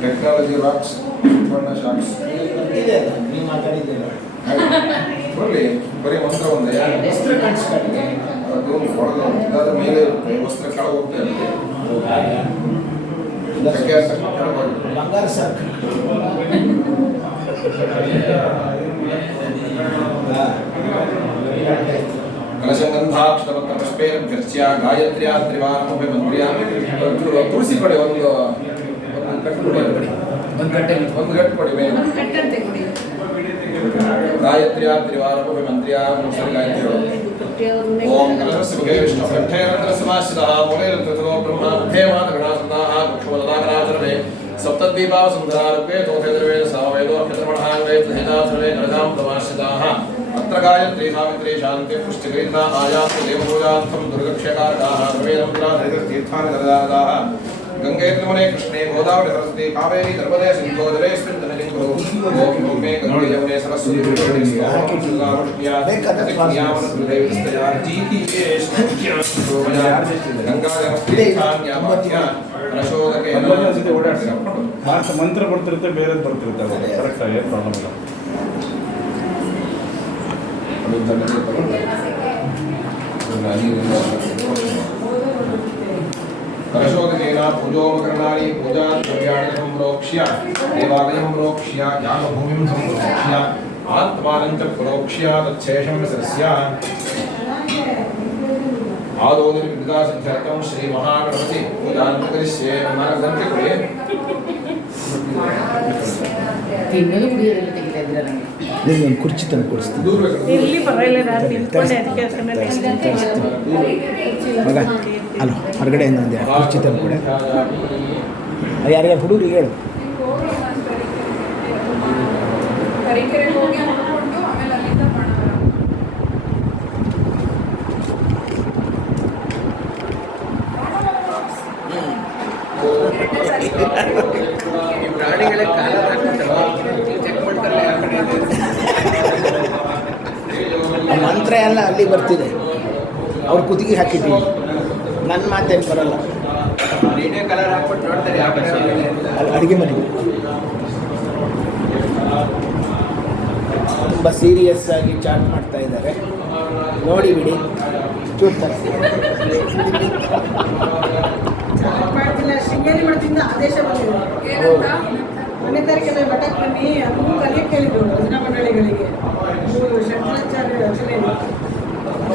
Technology rocks, Suparna shocks. ನೀವು ಮಾತಾಡಿದ್ದೀರ ಬರಲಿ ಬರೀ ಮಂತ್ರ ಒಂದೇ ವಸ್ತ್ರ ಕಾಣಿಸ್ಕೊಳ್ಳಿ ಅದು ಹೊಡೆದು ಅದಾದ ಮೇಲೆ ಇರುತ್ತೆ ವಸ್ತ್ರ ಕೆಳಗೆ ಹೋಗ್ತಾ ಇರುತ್ತೆ ಬಂಗಾರ ಸರ್ಕ ಕಲಶಗಂಧಾಕ್ಷರಪತ್ರಪುಷ್ಪೇರ್ಘರ್ಚ್ಯ ಗಾಯತ್ರ್ಯ ತ್ರಿವಾರಮಪಿ ಮಂತ್ರ್ಯ ತುಳಸಿ ಕೊಡಿ ಒಂದು ಗಟ್ಟು ಕೊಡಿ ಮೇಲೆ ಗಾಯತ್ರ್ಯ ತ್ರಿವಾರಮಪಿ ಮಂತ್ರ್ಯ ಮೂರು ಗಾಯತ್ರಿ ಓಂ ಕಲಶಸ್ಯ ಮುಖೇ ವಿಷ್ಣು ಕಂಠೇರಂದ್ರ ಸಮಾಶ್ರಿತಃ ಮೂಲೇರಂದ್ರತೋ ಬ್ರಹ್ಮ ಮಧ್ಯಮಾದ ಗಣಾಸನಾಃ ಕಕ್ಷೋದನಾಗರಾಚರಣೆ ಸಪ್ತದ್ವೀಪಾವ ಸುಂದರಾರೂಪೇ ತೋಥೇಂದ್ರವೇದ ಸಾಮವೇದೋ ಅಕ್ಷತ್ರಮಣಾಂಗೇ ತ್ರಿಹಿತಾ ಸರ್ವೇ ನರದಾಂ ತಮಾಶ್ರಿತಾಃ अत्र गायत्री सावित्री शांति पुष्टिगीता आयाति देवपूजार्थं दुर्गक्षकारकाः सर्वेदमन्त्रातीर्थानि ददाताः गंगे यमुने कृष्णे गोदावरी सरस्वती कावेरी नर्मदे सिन्धु जलेऽस्मिन् धनलिङ्गो ओम मे गंगे यमुने सरस्वती ಮಂತ್ರ ಬರ್ತಿರುತ್ತೆ ಬೇರೆ ಬರ್ತಿರುತ್ತೆ ಕರೆಕ್ಟ್ ಆಗಿ ಪ್ರಾಬ್ಲಮ್ ಇಲ್ಲ कलशोदकेन पूजोपकरणानि पूजाद्रव्याणि संप्रोक्ष्य देवालयं प्रोक्ष्य यागभूमिं संप्रोक्ष्य आत्मानं च प्रोक्ष्य तच्छेषं विसृज्य आदौ निर्विघ्नसिद्ध्यर्थं श्रीमहागणपति पूजां करिष्ये नारदन्ति कुले ತಿನ್ನೋದು ಕುಡಿಯೋದೆಲ್ಲ ತೆಗಿತಾ ಇದ್ದೀರಾ ನನಗೆ ನಿಮ್ಗೆ ಕುರ್ಚಿ ತಂದು ಕೊಡಿಸ್ತೀನಿ ಇಲ್ಲಿ ಪರವಾಗಿಲ್ಲ ನಾನು ನಿಂತ್ಕೊಂಡೆ ಅದಕ್ಕೆ ಮಗ ಅಲ್ಲ ಹೊರಗಡೆಯಿಂದ ಒಂದು ಕುರ್ಚಿ ತಂದು ಕೊಡೆ ಯಾರ್ಯಾರು ಹುಡುಗರಿಗೆ ಹೇಳು ಪ್ರಾಣಿಗಳೇ ಕಾಲ ಮಂತ್ರ ಎಲ್ಲ ಅಲ್ಲಿ ಬರ್ತಿದೆ ಅವ್ರ ಕುತ್ತಿಗೆ ಹಾಕಿದ್ದೀವಿ ನನ್ನ ಮಾತೇನು ಬರಲ್ಲ ನೀನೇ ಕಲರ್ ಹಾಕ್ಬಿಟ್ಟು ನೋಡ್ತಾರೆ ಯಾವ ಅಲ್ಲಿ ಅಡುಗೆ ಮನೆ ತುಂಬ ಸೀರಿಯಸ್ ಆಗಿ ಚಾಟ್ ಮಾಡ್ತಾ ಇದ್ದಾರೆ ನೋಡಿ ಬಿಡಿ ಚೂಡ್ತಾರೆ ಶೃಂಗೇರಿ ಮಠದಿಂದ ಆದೇಶ ಬಂದಿದೆ ಮನೆ ತಾರೀಕಿಗೆ ಮಠಕ್ಕೆ ಬನ್ನಿ ಅದನ್ನು ಕಲಿಯಕ್ಕೆ ಕೇಳಿದ್ರು ಭಜನಾ ಮಂಡಳಿಗಳಿಗೆ ಶಂಕರಾಚಾರ್ಯ ರಚನೆ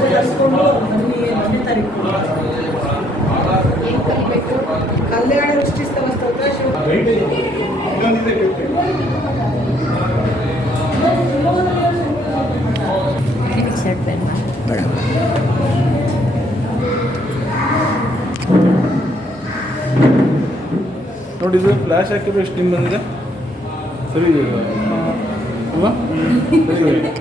ಕಲಿಸ್ಕೊಂಡು ಬನ್ನಿ ಮನೆ ತಾರೀಕು ಕಲ್ಯಾಣ ವೃಷ್ಟಿಸ್ತವ ಸ್ತೋತ್ರ ಬೇಡ ನೋಡಿದ್ರೆ ಫ್ಲ್ಯಾಶ್ ಹಾಕಿದ್ರೆ ಎಷ್ಟು ನಿಮ್ಮ ಬಂದಿದೆ ಸರಿ ಇದೆ ಅಲ್ವಾ ಸರಿ ಇದೆ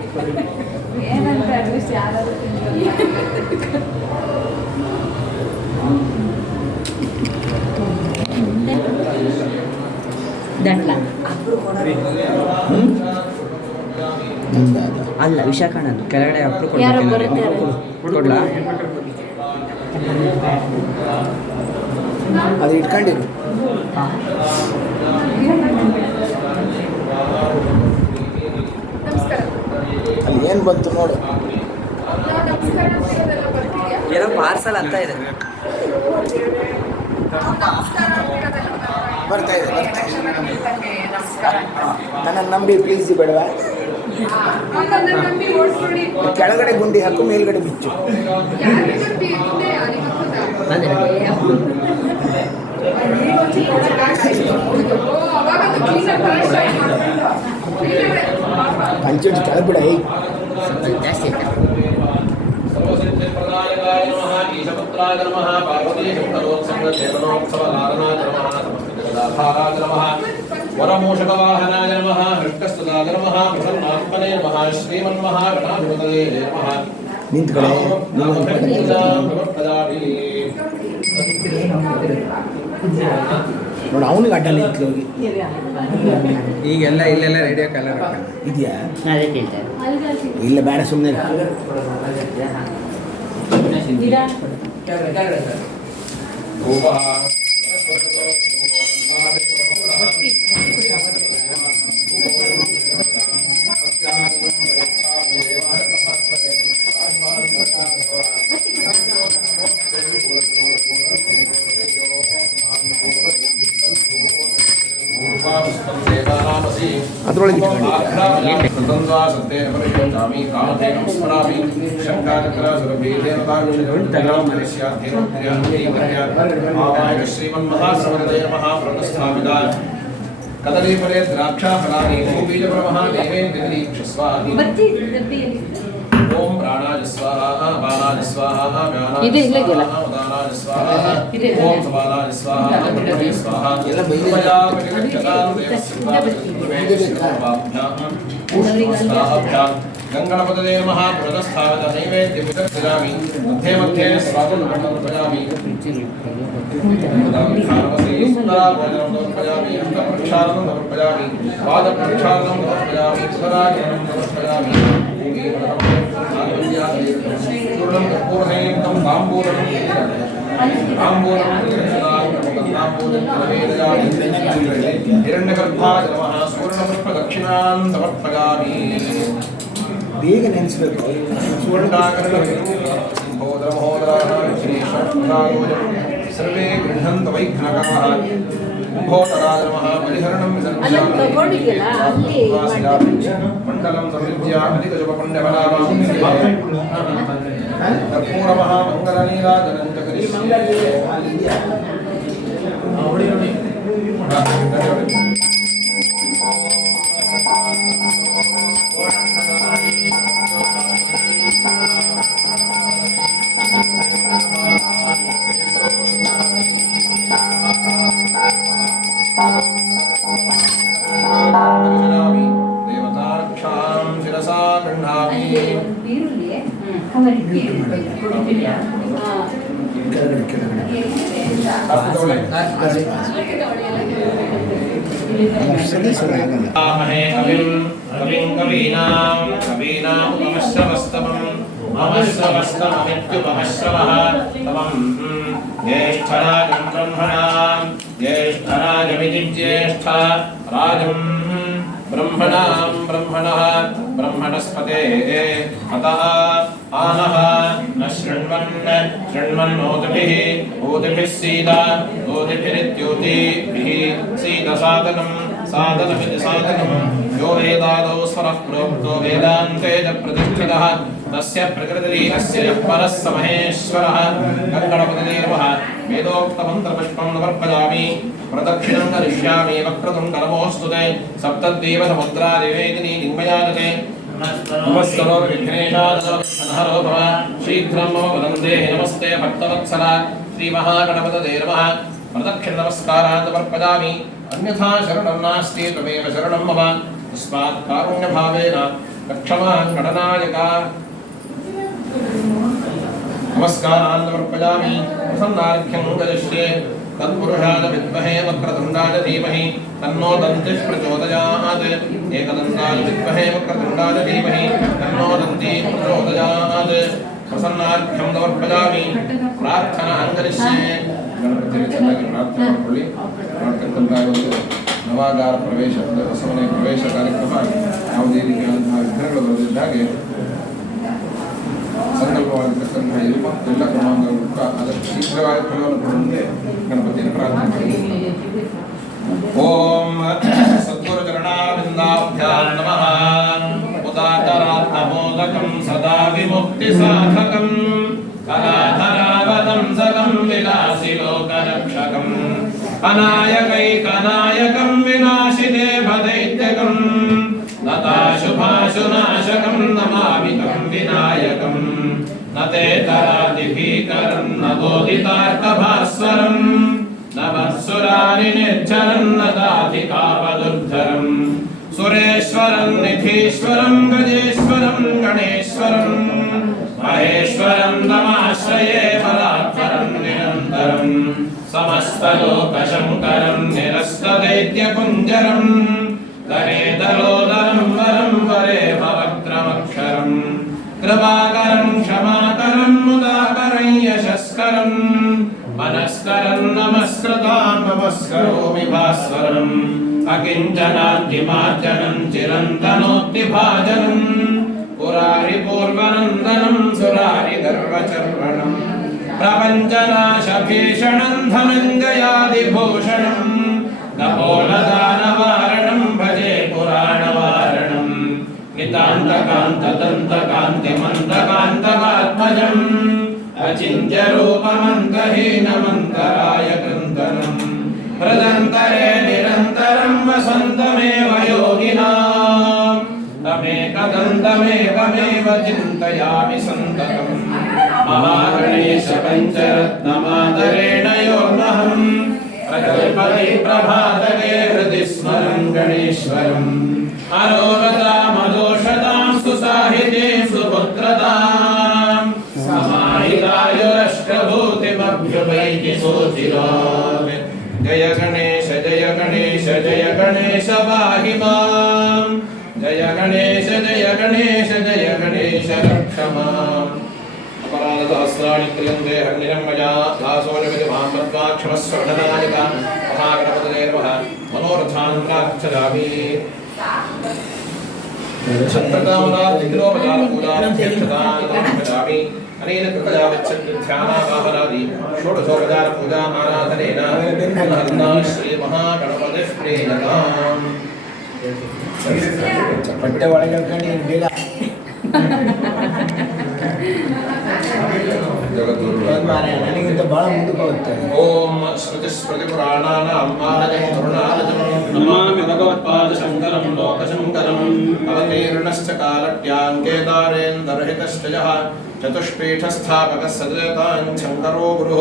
ದಂಡ್ಲ ಅಲ್ಲ ವಿಶಾಖಣ್ಣದು ಕೆಳಗಡೆ ಅಪ್ರು ಯಾರೋ ಬರುತ್ತೆ ಕೊಡ್ಲಾ ಅದು ಇಟ್ಕೊಂಡಿರು ಅಲ್ಲಿ ಏನು ಬಂತು ನೋಡು ಏನೋ ಪಾರ್ಸಲ್ ಅಂತ ಇದೆ ಬರ್ತಾ ಇದೆ ನನ್ನನ್ನು ನಂಬಿ ಪ್ಲೀಸ್ ಬೇಡವಾ ಕೆಳಗಡೆ ಗುಂಡಿ ಹಾಕು ಮೇಲ್ಗಡೆ ಬಿಚ್ಚು ಪಂಚಡಿ ಕೆಳಗೆ ಬಿಡ ಜಾಸ್ತಿ पार्वती वरमूषकवाहनाय नमः हृष्टस्तदाय नमः प्रसन्नात्मने नमः श्रीमन्महागणाधिपतये नमः ನಿಂತ ಕಡೆ ನೋಡು ಅವನಿಗೆ ಅಡ್ಡ ನಿಂತಲು ಹೋಗಿ ಈಗೆಲ್ಲ ಇಲ್ಲೆಲ್ಲ ರೇಡಿಯೋ ಕಲರ್ ಇದೆಯಾ ಅದೇ ಕೇಳ್ತಾರೆ ಇಲ್ಲ ಬೇಡ ಸುಮ್ಮನೆ ಅದರೊಳಗೆ कदलीफले द्राक्षाफलानि भूबीजप्रभः देवेन्द्रदीक्षस्वाहि ओम प्राणाय स्वाहा बालाय स्वाहा व्यानाय स्वाहा उदानाय स्वाहा ओम समानाय स्वाहा ब्रह्मणे स्वाहा कृपया परिगणितकालदेवस्वाभ्यां गंगणपतये नमः प्रदस्थावत नैवेद्यं विदर्शयामि मध्ये मध्ये स्वागतं समर्पयामि भोजनं समर्पयामि हस्तप्रक्षालनं समर्पयामि पादप्रक्षालनं समर्पयामि सुराजनं समर्पयामि पूर्णं पूर्णयुक्तं ताम्बूलं हिरण्यगर्भाय नमः सुवर्णपुष्पदक्षिणां समर्पयामि ಬೇಗ ನೆನೆಸ್ಬೇಕು सर्वे गृह्णन्तु वैघ्नकाः कुम्भोदराय नमः परिहरणं मण्डलं समृज्य अधिकजपपुण्यफलानां कर्पूरमहामङ्गलनीराजनं च करिष्ये देवताक्षां शिरसा गृह्णामि ಆಗಲ್ಲ कविं कवीनामुपमश्रवस्तमम् अमश्रवस्तममित्युपमश्रवः तमम् ज्येष्ठराजं ज्येष्ठराजमिति ज्येष्ठा राजं ब्रह्मणः ब्रह्मणस्पते अतः आनः न शृण्वन्नोतिभिः ऊतिभिः सीदा ऊतिभिरित्यूतिभिः सीदसाधनं साधनमिति साधनं यो वेदादौ स्वरः प्रोक्तो वेदान्ते च प्रतिष्ठितः तस्य प्रकृतिलीनस्य यः परः स महेश्वरः गङ्गणपतये नमः वेदोक्तमन्त्रपुष्पं समर्पयामि प्रदक्षिणं करिष्यामि वक्रतुण्डनमोऽस्तुते सप्तद्वीपसमुद्रादिवेदिनी दिङ्मयाजते नमस्करो विघ्नेशादहरो भव शीघ्रं मम पदं देहि नमस्ते भक्तवत्सल श्रीमहागणपतये नमः प्रदक्षिण नमस्कारान् समर्पयामि अन्यथा शरणं नास्ति त्वमेव शरणं मम तस्मात् कारुण्यभावेन रक्षमान् गणनायका नमस्कारान् समर्पयामि प्रसन्नार्घ्यं करिष्ये तत्पुरुषाय विद्महे वक्रतुण्डाय धीमहि तन्नो दन्तिः प्रचोदयात् एकदन्ताय विद्महे वक्रतुण्डाय धीमहि तन्नो दन्तिः प्रचोदयात् प्रसन्नार्घ्यं समर्पयामि प्रार्थनां करिष्ये गणपतिಗೆ ಚೆನ್ನಾಗಿ ಪ್ರಾರ್ಥನೆ ಮಾಡಿಕೊಳ್ಳಿ ಮಾಡ್ತಕ್ಕಂಥ ಒಂದು ನವಾಗಾರ ಪ್ರವೇಶ ಹೊಸಮನೆ ಪ್ರವೇಶ ಕಾರ್ಯಕ್ರಮ ಯಾವುದೇ ರೀತಿಯಾದಂತಹ ವಿಘ್ನಗಳು ಬರದಿದ್ದ ಹಾಗೆ ಸಂಕಲ್ಪವಾಗಿರ್ತಕ್ಕಂಥ ಎಲ್ಲ ಕ್ರಮಾಂಗಗಳು ಅದಕ್ಕೆ ಶೀಘ್ರವಾಗಿ ಫಲವನ್ನು ಕೊಡುವಂತೆ ಗಣಪತಿಯನ್ನು ಪ್ರಾರ್ಥನೆ ಮಾಡಿ ಓಂ ಸದ್ಗುರುಚರಣಾವಿಂದಾಭ್ಯಾಂ ನಮಃ ಉದಾತರಾತ್ಮೋದಕಂ ಸದಾ ವಿಮುಕ್ತಿ ಸಾಧಕಂ कलाधरावतं सकं विलासि लोकरक्षकम् अनायकैकनायकं विनाशिदेवदैत्यकं नताशुभाशुनाशकं नमामि तं विनायकं न ते तरादिभीकरं न बोधितार्कभास्वरं न वत्सुराणि निर्झरं न दाधिकावदुर् ईश्वरं निधीश्वरं गजेश्वरं गणेश्वरं महेश्वरं नमाश्रये बलात्परं निरन्तरं समस्तलोकशङ्करं निरस्तदैत्यकुञ्जरं दरेदरोदरं वरं वरेम वक्त्रमक्षरं कृपाकरं क्षमाकरं मुदाकरं यशस्करं मनस्करं नमस्कृतां नमस्करोमि भास्वरम् अकिञ्चनाद्यमार्जनं चिरन्तनोक्तिभाजनं पुरारिपूर्वनन्दनं सुरारिगर्वचर्वणं प्रपञ्चनाशभीषणं धनञ्जयादिभूषणं नपोलदानवारणं भजे पुराणवारणं नितान्तकान्तदन्तकान्तिमन्तकान्तकात्मजम् अचिन्त्यरूपमन्तहीनमन्तराय कृन्दनम् प्रदन्तरे निरन्तरं वसन्तमेव योगिनाम् तमेकदन्तमेवमेव चिन्तयामि सन्ततम् महागणेश पञ्चरत्नमादरेण योऽहम् प्रकल्पति प्रभातके हृदि स्मरं गणेश्वरम् अरोगतामदोषतां सुसाहितीं सुपुत्रताम् समाहितायुरष्टभूतिमभ्युपैति सोचिरात् जय गणेश जय गणेश जय गणेश पाहि माम् जय गणेश जय गणेश जय गणेश रक्ष माम् अपराधसहस्राणि क्रियन्ते हरिनिरम्मया दासोऽनिमितमामत्वाक्षमस्वर्णनायिका महागणपतये नमः मनोरथान् प्रार्थयामि छत्रतामनादिग्रोपचारपूजां अनेन कृतया वच्चध्यानावाहनादि षोडशोपचार पूजा आराधनेन श्री महागणपतिः प्रीयताम् ಬಟ್ಟೆ ಒಳಗೆ ಹೇಳ್ಕೊಂಡು ಬೇಗ ನನಗಿಂತ ಭಾಳ ಮುಂದಕ್ಕೆ ಹೋಗುತ್ತೆ. ಓಂ ಶ್ರುತಿ ಸ್ಮೃತಿ ಪುರಾಣಾನಾಂ ಆಲಯಂ ಕರುಣಾಲಯಂ ನಮಾಮಿ ಭಗವತ್ಪಾದಶಂಕರಂ ಲೋಕಶಂಕರಂ ಅವತೀರ್ಣಶ್ಚ ಕಾಲಟ್ಯಾಂಕೇದಾರೇಂದರಹಿತಶ್ಚ ಯಃ ಚತುಷ್ಪೀಠಸ್ಥಾಪಕಃ ಸದೃತಾಂ ಶಂಕರೋ ಗುರುಃ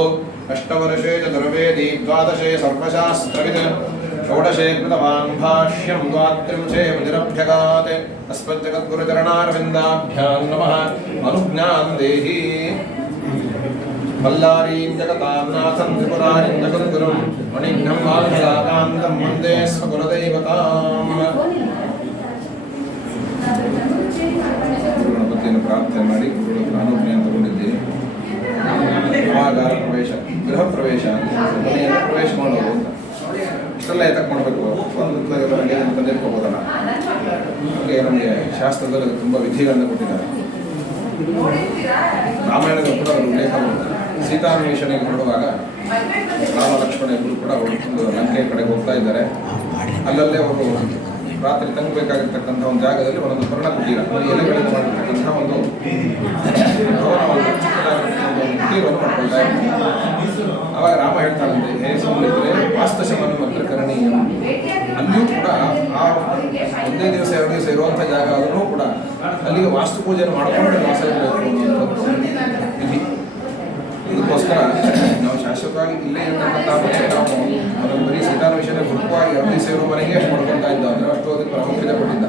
ಅಷ್ಟವರ್ಷೇ ಚತುರ್ವೇದಿ ದ್ವಾದಶೇ ಸರ್ವಶಾಸ್ತ್ರವಿದ್ षोडशे कृतवान् भाष्यं द्वात्रिंशे मुनिरभ्यगात् अस्मज्जगद्गुरुचरणारविन्दाभ्यां नमः अनुज्ञां देहि मल्लारीं जगतां नाथं त्रिपुरारिं जगद्गुरुं मणिघ्नं वाल्मीकान्तं वन्दे स्वकुलदैवताम् ಗಣಪತಿಯನ್ನು ಪ್ರಾರ್ಥನೆ ಮಾಡಿ ಗುರುಗಳ ಹತ್ರ ಅನುಜ್ಞೆಯನ್ನು ತಗೊಂಡಿದ್ದೀವಿ. ಆವಾಗ ಪ್ರವೇಶ ಗೃಹ ಪ್ರವೇಶ ಮನೆಯನ್ನು ಪ್ರವೇಶ ಮಾಡೋದು ಅಂತ ಇಷ್ಟೆಲ್ಲ ಎತ್ತಕ್ಕೆ ಮಾಡಬೇಕು. ಒಂದು ನಮಗೆ ತಂದಿಟ್ಕೋಬೋದಲ್ಲ. ಹಾಗೆ ನಮಗೆ ಶಾಸ್ತ್ರದಲ್ಲಿ ತುಂಬ ವಿಧಿಗಳನ್ನು ಕೊಟ್ಟಿದ್ದಾರೆ. ರಾಮಾಯಣದ ಕೂಡ ಒಂದು ಉಲ್ಲೇಖ ಸೀತಾನ್ವೇಷಣೆಗೆ ಹೊರಡುವಾಗ ರಾಮ ಲಕ್ಷ್ಮಣ ಇಬ್ಬರು ಕೂಡ ಒಂದು ಲಂಕೆ ಕಡೆಗೆ ಹೋಗ್ತಾ ಇದ್ದಾರೆ. ಅಲ್ಲಲ್ಲೇ ಅವರು ರಾತ್ರಿ ತಂಗಬೇಕಾಗಿರ್ತಕ್ಕಂಥ ಒಂದು ಜಾಗದಲ್ಲಿ ಒಂದೊಂದು ಪರ್ಣ ಕುಟೀರ ಎಲೆಗಳಿಂದ ಮಾಡಿರ್ತಕ್ಕಂಥ ಒಂದು ಕುಟೀರವನ್ನು ಮಾಡ್ಕೊಳ್ತಾ ಇದ್ದಾರೆ. ಆವಾಗ ರಾಮ ಹೇಳ್ತಾರಂತೆ, ಹೇ ಸುಮ್ಮನಿದ್ರೆ ವಾಸ್ತುಶಮನ ಮಂತ್ರ ಕರಣೀಯ. ಅಲ್ಲಿಯೂ ಕೂಡ ಆ ಒಂದೇ ದಿವಸ ಎರಡು ದಿವಸ ಇರುವಂಥ ಜಾಗ ಆದರೂ ಕೂಡ ಅಲ್ಲಿಗೆ ವಾಸ್ತು ಪೂಜೆಯನ್ನು ಮಾಡಿಕೊಂಡು ವಾಸ ಇರಬೇಕು ಅನ್ನುವಂಥದ್ದು ವಿಧಿ. ಇದಕ್ಕೋಸ್ಕರ ನಾವು ಶಾಶ್ವತವಾಗಿ ಇಲ್ಲೇ ಇರತಕ್ಕಂಥ ನಾವು ಅದನ್ನು ಬರೀ ಸೀತಾನ್ವೇಷಣೆ ಗುರುಪವಾಗಿ ಎರಡು ದಿವಸ ಇರೋ ಮನೆಗೆ ಅಷ್ಟು ಮಾಡ್ಕೊಳ್ತಾ ಇದ್ದ ಅಂದರೆ ಅಷ್ಟು ಅದಕ್ಕೆ ಪ್ರಾಮುಖ್ಯತೆ ಕೊಟ್ಟಿದ್ದ.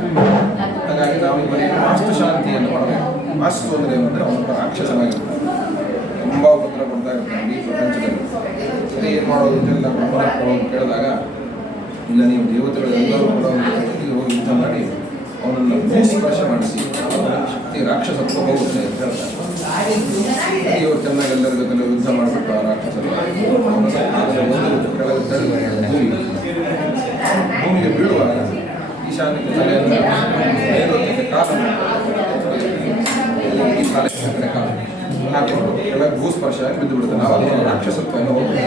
ಹಾಗಾಗಿ ನಾವು ಈ ಮನೆಗೆ ವಾಸ್ತು ಶಾಂತಿಯನ್ನು ಮಾಡಬೇಕು. ವಾಸ್ತು ಅಂದರೆ ಏನಂದರೆ ಅವನೊಬ್ಬ ರಾಕ್ಷಸನಾಗಿರ್ತಾನೆ, ತುಂಬ ಉಪದ್ರ ಕೊಡ್ತಾ ಇರ್ತಾನೆ ಈ ಪ್ರಪಂಚದಲ್ಲಿ. ಸರಿ ಏನು ಮಾಡೋದು ಇದೆಲ್ಲ ಬ್ರಹ್ಮನ ಕೇಳಿದಾಗ, ಇಲ್ಲ ನೀವು ದೇವತೆಗಳೆಲ್ಲರೂ ಕೂಡ ಹೋಗಿ ಯುದ್ಧ ಮಾಡಿ ಅವನನ್ನು ಭೂಸ್ಪರ್ಶ ಮಾಡಿಸಿ ಅವನ ಶಕ್ತಿ ರಾಕ್ಷಸತ್ವ ಹೋಗುತ್ತೆ ಅಂತ ಹೇಳ್ತಾರೆ. ಇವರು ಚೆನ್ನಾಗಿ ಎಲ್ಲರ ಜೊತೆ ಯುದ್ಧ ಮಾಡಿಬಿಟ್ಟು ಆ ರಾಕ್ಷಸರು ಭೂಮಿಗೆ ಬೀಳುವಾಗ ಈಶಾನ್ಯಕ್ಕೆ ತಲೆಯನ್ನು ನೈಋತ್ಯಕ್ಕೆ ಕಾಲನ್ನು ಈ ತಲೆ ಕಾಲ ಹಾಕಿಕೊಂಡು ಕೆಳಗೆ ಭೂಸ್ಪರ್ಶ ಆಗಿ ಬಿದ್ದು ಬಿಡುತ್ತೆ. ನಾವು ಅದನ್ನು ರಾಕ್ಷಸತ್ವವನ್ನು ಹೋಗುತ್ತೆ.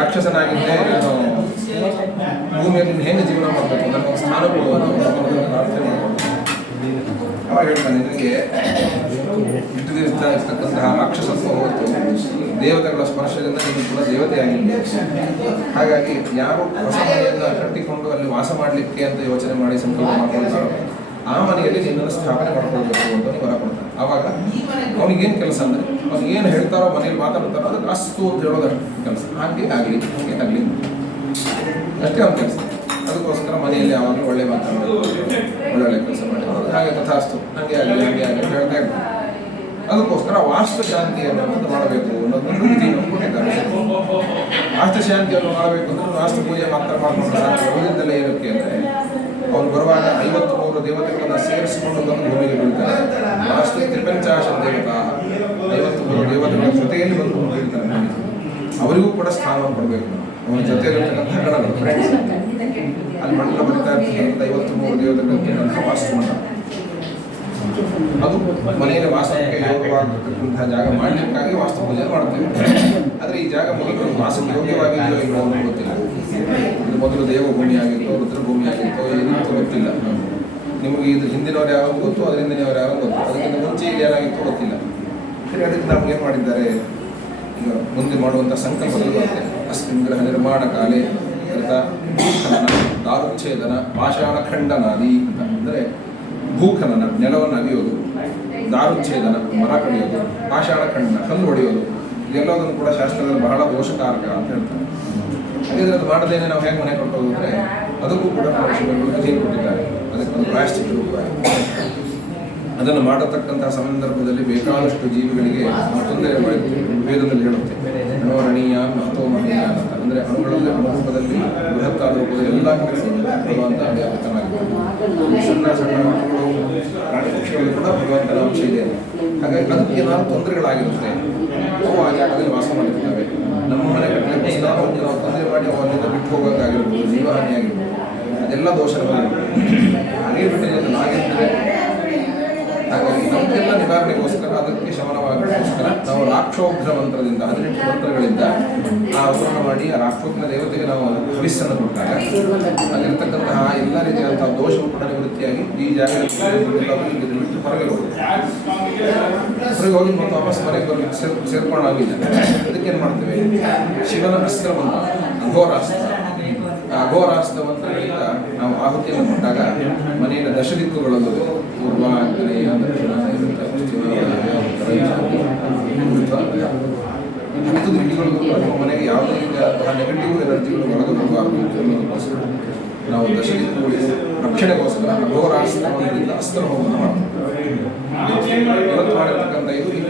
ರಾಕ್ಷಸನಾಗಿದ್ದೇ ನಾನು ಭೂಮಿಯಲ್ಲಿ ಹೆಂಗೆ ಜೀವನ ಮಾಡಬೇಕು ನನಗೆ ಸ್ಥಾನ ಕೊಡುವುದು ಪ್ರಾರ್ಥನೆ ಮಾಡಬೇಕು. ಅವಾಗ ಹೇಳ್ತಾನೆ, ನಿನಗೆ ಇರ್ತಕ್ಕಂತಹ ರಾಕ್ಷಸತ್ವ ಹೋಗುತ್ತೆ, ದೇವತೆಗಳ ಸ್ಪರ್ಶದಿಂದ ನೀನು ಕೂಡ ದೇವತೆಯಾಗಿದೆ. ಹಾಗಾಗಿ ಯಾರು ಹೊಸ ಮನೆಯನ್ನು ಕಟ್ಟಿಕೊಂಡು ಅಲ್ಲಿ ವಾಸ ಮಾಡಲಿಕ್ಕೆ ಅಂತ ಯೋಚನೆ ಮಾಡಿ ಸಂಕಲ್ಪ ಮಾಡ್ಕೊಳ್ತಾರೋ ಆ ಮನೆಯಲ್ಲಿ ನಿನ್ನನ್ನು ಸ್ಥಾಪನೆ ಮಾಡ್ಕೊಳ್ಬೇಕು ಅಂತ ವರ ಕೊಡ್ತಾನೆ. ಆವಾಗ ಅವನಿಗೇನು ಕೆಲಸ ಅಂದರೆ ಅವ್ನಿಗೆ ಏನು ಹೇಳ್ತಾರೋ ಮನೇಲಿ ಮಾತಾಡ್ತಾರೋ ಅದಕ್ಕೆ ಅಸ್ತು ಅಂತ ಹೇಳೋದಷ್ಟು ಕೆಲಸ. ಹಾಗೆ ಆಗಲಿ ಹಂಗೆ ಆಗಲಿ ಅಷ್ಟೇ ಅವ್ನ ಕೆಲಸ. ಅದಕ್ಕೋಸ್ಕರ ಅದಕ್ಕೋಸ್ಕರ ಮನೆಯಲ್ಲಿ ಯಾವಾಗಲೂ ಒಳ್ಳೆ ಮಾತಾಡಬೇಕು, ಒಳ್ಳೊಳ್ಳೆ ಕೆಲಸ ಮಾಡಬೇಕು. ಹಾಗೆ ತಥಾಸ್ತು, ಹಾಗೆ ಆಗಲಿ ಹಾಗೆ ಆಗಲಿ ಹೇಳ್ತಾ ಇರ್ತಾರೆ. ಅದಕ್ಕೋಸ್ಕರ ವಾಸ್ತು ಶಾಂತಿ ಅನ್ನೋದು ಮಾಡಬೇಕು ಅನ್ನೋದೊಂದು ವಿಧಿಯನ್ನು ಕೊಟ್ಟಿದ್ದಾರೆ. ವಾಸ್ತು ಶಾಂತಿಯನ್ನು ಮಾಡಬೇಕು ಅಂದ್ರೆ ವಾಸ್ತು ಪೂಜೆ ಮಾತ್ರ ಮಾಡ್ಕೊಂಡು ಸಾಕು. ಉಳಿದೆಲ್ಲ ಏನಕ್ಕೆ ಅಂದರೆ ಅವನು ಬರುವಾಗ 53 ದೇವತೆಗಳನ್ನ ಸೇರಿಸಿಕೊಂಡು ಬಂದು ಭೂಮಿಗೆ ಬೀಳ್ತಾರೆ. ವಾಸ್ತು ತ್ರಿಪಂಚಾಶ ದೇವತಾ 53 ದೇವತೆಗಳ ಜೊತೆಯಲ್ಲಿ ಬಂದು ಬೀಳ್ತಾರೆ. ಅವರಿಗೂ ಕೂಡ ಸ್ಥಾನವನ್ನು ಕೊಡಬೇಕು. ಅವನ ಜೊತೆಯಲ್ಲಿರ್ತಕ್ಕಂಥ ಗಣಗಳು ಫ್ರೆಂಡ್ಸ್ ಅಲ್ಲಿ ಮಂಡಲ ಬರೀತಾ ಇರ್ತಕ್ಕಂಥ 53 ದೇವತೆಗಳ ವಾಸ್ತು ಮಂಡಲ ಅದು ಮನೆಯಲ್ಲಿ ವಾಸಕ್ಕೆ ಯೋಗವಾಗಿರ್ತಕ್ಕಂತಹ ಜಾಗ ಮಾಡಲಿಕ್ಕಾಗಿ ವಾಸ್ತು ಪೂಜೆ ಮಾಡ್ತೇವೆ. ಆದರೆ ಈ ಜಾಗ ಮೊದಲು ವಾಸಕ್ಕೆ ಯೋಗ್ಯವಾಗಿದೆಯೋ ಇಲ್ಲೋ ಅಂತ ಗೊತ್ತಿಲ್ಲ. ಇದು ಮೊದಲು ದೇವಭೂಮಿ ಆಗಿತ್ತೋ ರುದ್ರಭೂಮಿ ಆಗಿತ್ತೋ ಏನಿತ್ತು ಗೊತ್ತಿಲ್ಲ. ನಿಮಗೆ ಇದು ಹಿಂದಿನವ್ರು ಯಾವಾಗ ಗೊತ್ತು, ಅದರ ಹಿಂದಿನವ್ರು ಯಾವಾಗ ಗೊತ್ತು, ಅದಕ್ಕಿಂತ ಮುಂಚೆ ಇಲ್ಲಿ ಏನಾಗಿತ್ತು ಗೊತ್ತಿಲ್ಲ. ಸರಿ, ಅದಕ್ಕೆ ನಮ್ಗೆ ಏನು ಮಾಡಿದ್ದಾರೆ, ಈಗ ಮುಂದೆ ಮಾಡುವಂಥ ಸಂಕಲ್ಪದಲ್ಲಿ ಬರುತ್ತೆ. ಅಸ್ಮಿನ್ ಗ್ರಹ ನಿರ್ಮಾಣ ಕಾಲೇ ಕೃತ ಭೂಖನನ ದಾರುಚ್ಛೇದನ ಪಾಷಾಣ ಖಂಡನಾದಿ ಅಂತ. ಅಂದರೆ ಭೂಖನನ ನೆಲವನ್ನು ಅಗಿಯೋದು, ದಾರುಚ್ಛೇದನ ಮರ ಕಡಿಯೋದು, ಪಾಷಾಣ ಖಂಡನ ಕಲ್ಲು ಹೊಡೆಯೋದು, ಇದೆಲ್ಲದನ್ನು ಕೂಡ ಶಾಸ್ತ್ರದಲ್ಲಿ ಬಹಳ ದೋಷಕಾರಕ ಅಂತ ಹೇಳ್ತಾರೆ. ಹಾಗಿದ್ರೆ ಅದು ಮಾಡದೇನೆ ನಾವು ಹೇಗೆ ಮನೆ ಕೊಟ್ಟೋದು ಅಂದರೆ ಅದಕ್ಕೂ ಕೂಡ ವಿಧಿಯನ್ನು ಕೊಟ್ಟಿದ್ದಾರೆ. ಅದಕ್ಕೆ ಒಂದು ಪ್ರಾಯಶ್ಚಿತ್ತ ರೂಪವಾಗಿ ಅದನ್ನು ಮಾಡತಕ್ಕಂತಹ ಸಂದರ್ಭದಲ್ಲಿ ಬೇಕಾದಷ್ಟು ಜೀವಿಗಳಿಗೆ ತೊಂದರೆ ಮಾಡಿರ್ತೀವಿ. ವೇದದಲ್ಲಿ ಹೇಳುತ್ತೆ ಅಣೋರಣೀಯ ಮಹತೋ ಮಹನೀಯ ಅಂತ. ಅಂದರೆ ಅಣುಗಳಲ್ಲಿ ಅಣುರೂಪದಲ್ಲಿ ಬೃಹತ್ತಾದ ರೂಪದಲ್ಲಿ ಎಲ್ಲ ಭಗವಂತ ವ್ಯಾಪ್ತನಾಗಿರ್ತಾರೆ. ಸಣ್ಣ ಸಣ್ಣ ಮಕ್ಕಳು ಪ್ರಾಣಿ ಪಕ್ಷಿಗಳು ಕೂಡ ಭಗವಂತನ ಅಂಶ ಇದೆ. ಹಾಗಾಗಿ ಅದಕ್ಕೆ ಏನಾದ್ರು ತೊಂದರೆಗಳಾಗಿರುತ್ತೆ, ಅವು ಆ ಜಾಗದಲ್ಲಿ ವಾಸ ಮಾಡಿರ್ತವೆ. ನಮ್ಮ ಮನೆ ಕಟ್ಟಲಿಕ್ಕೆ ನಾವು ತೊಂದರೆ ಮಾಡಿ ಅವರಿಂದ ಬಿಟ್ಟು ಹೋಗೋಕ್ಕಾಗಿರ್ಬೋದು, ಜೀವಹಾನಿ ಆಗಿರ್ಬೋದು, ಅದೆಲ್ಲ ದೋಷಗಳಾಗಿರ್ಬೋದು. ಹಾಗೆ ಬಿಟ್ಟಿರೋದು ನಾಗಿರ್ತಾರೆ. ಹಾಗಾಗಿ ನಮಗೆಲ್ಲ ನಿವಾರಣೆಗೋಸ್ಕರ, ಅದಕ್ಕೆ ಶಮನವಾಗೋಸ್ಕರ ನಾವು ರಾಕ್ಷೋಘ್ರ ಮಂತ್ರದಿಂದ 18 ಮಂತ್ರಗಳಿಂದ ಆ ಅವರನ್ನು ಮಾಡಿ ಆ ರಾಕ್ಷೋಘ್ರ ದೇವತೆಗೆ ನಾವು ಹವಿಸ್ಸನ್ನು ಕೊಟ್ಟಾಗ ಅಲ್ಲಿರ್ತಕ್ಕಂತಹ ಎಲ್ಲ ರೀತಿಯಾದಂತಹ ದೋಷವು ಕೂಡ ನಿವೃತ್ತಿಯಾಗಿ ಈ ಜಾಗದಲ್ಲಿ ಬಿಟ್ಟು ಹೊರಗೆ ಹೋಗುತ್ತೆ. ಹೊರಗೆ ಹೋಗಿ ಮತ್ತು ವಾಪಸ್ ಮನೆಗೆ ಬರಲಿಕ್ಕೆ ಸೇರ್ಕೊಂಡಾಗಿಲ್ಲ. ಅದಕ್ಕೇನು ಮಾಡ್ತೇವೆ, ಶಿವನ ಅಸ್ತ್ರ ಮಂತ್ರ ಅಘೋರಾಸ್ತ್ರ. ಆ ಅಘೋರಾಸ್ತ್ರ ಮಂತ್ರಗಳಿಂದ ನಾವು ಆಹುತಿಯನ್ನು ಕೊಟ್ಟಾಗ ಮನೆಯ ದಶದಿಕ್ಕುಗಳಲ್ಲೂ ಪೂರ್ವ ಆಗ್ನೇಯ ದಕ್ಷಿಣ ನೈಋತ್ಯ ಪಶ್ಚಿಮ ದಿಕ್ಕುಗಳು ನಮ್ಮ ಮನೆಗೆ ಯಾವುದೇ ರೀತಿಯಾದಂತಹ ನೆಗೆಟಿವ್ ಎನರ್ಜಿಗಳು ಒಳಗೆ ಬರಬಾರದು ಅನ್ನೋದಕ್ಕೋಸ್ಕರ ನಾವು ದಶದಿಕ್ಕುಗಳಿಗೆ ರಕ್ಷಣೆಗೋಸ್ಕರ ಅಘೋರಾಸ್ತ್ರದಿಂದ ಅಸ್ತ್ರ ಹೋಮವನ್ನು ಮಾಡ್ತೀವಿ. ಇವತ್ತು ಮಾಡಿರ್ತಕ್ಕಂಥ ಇವತ್ತಿನ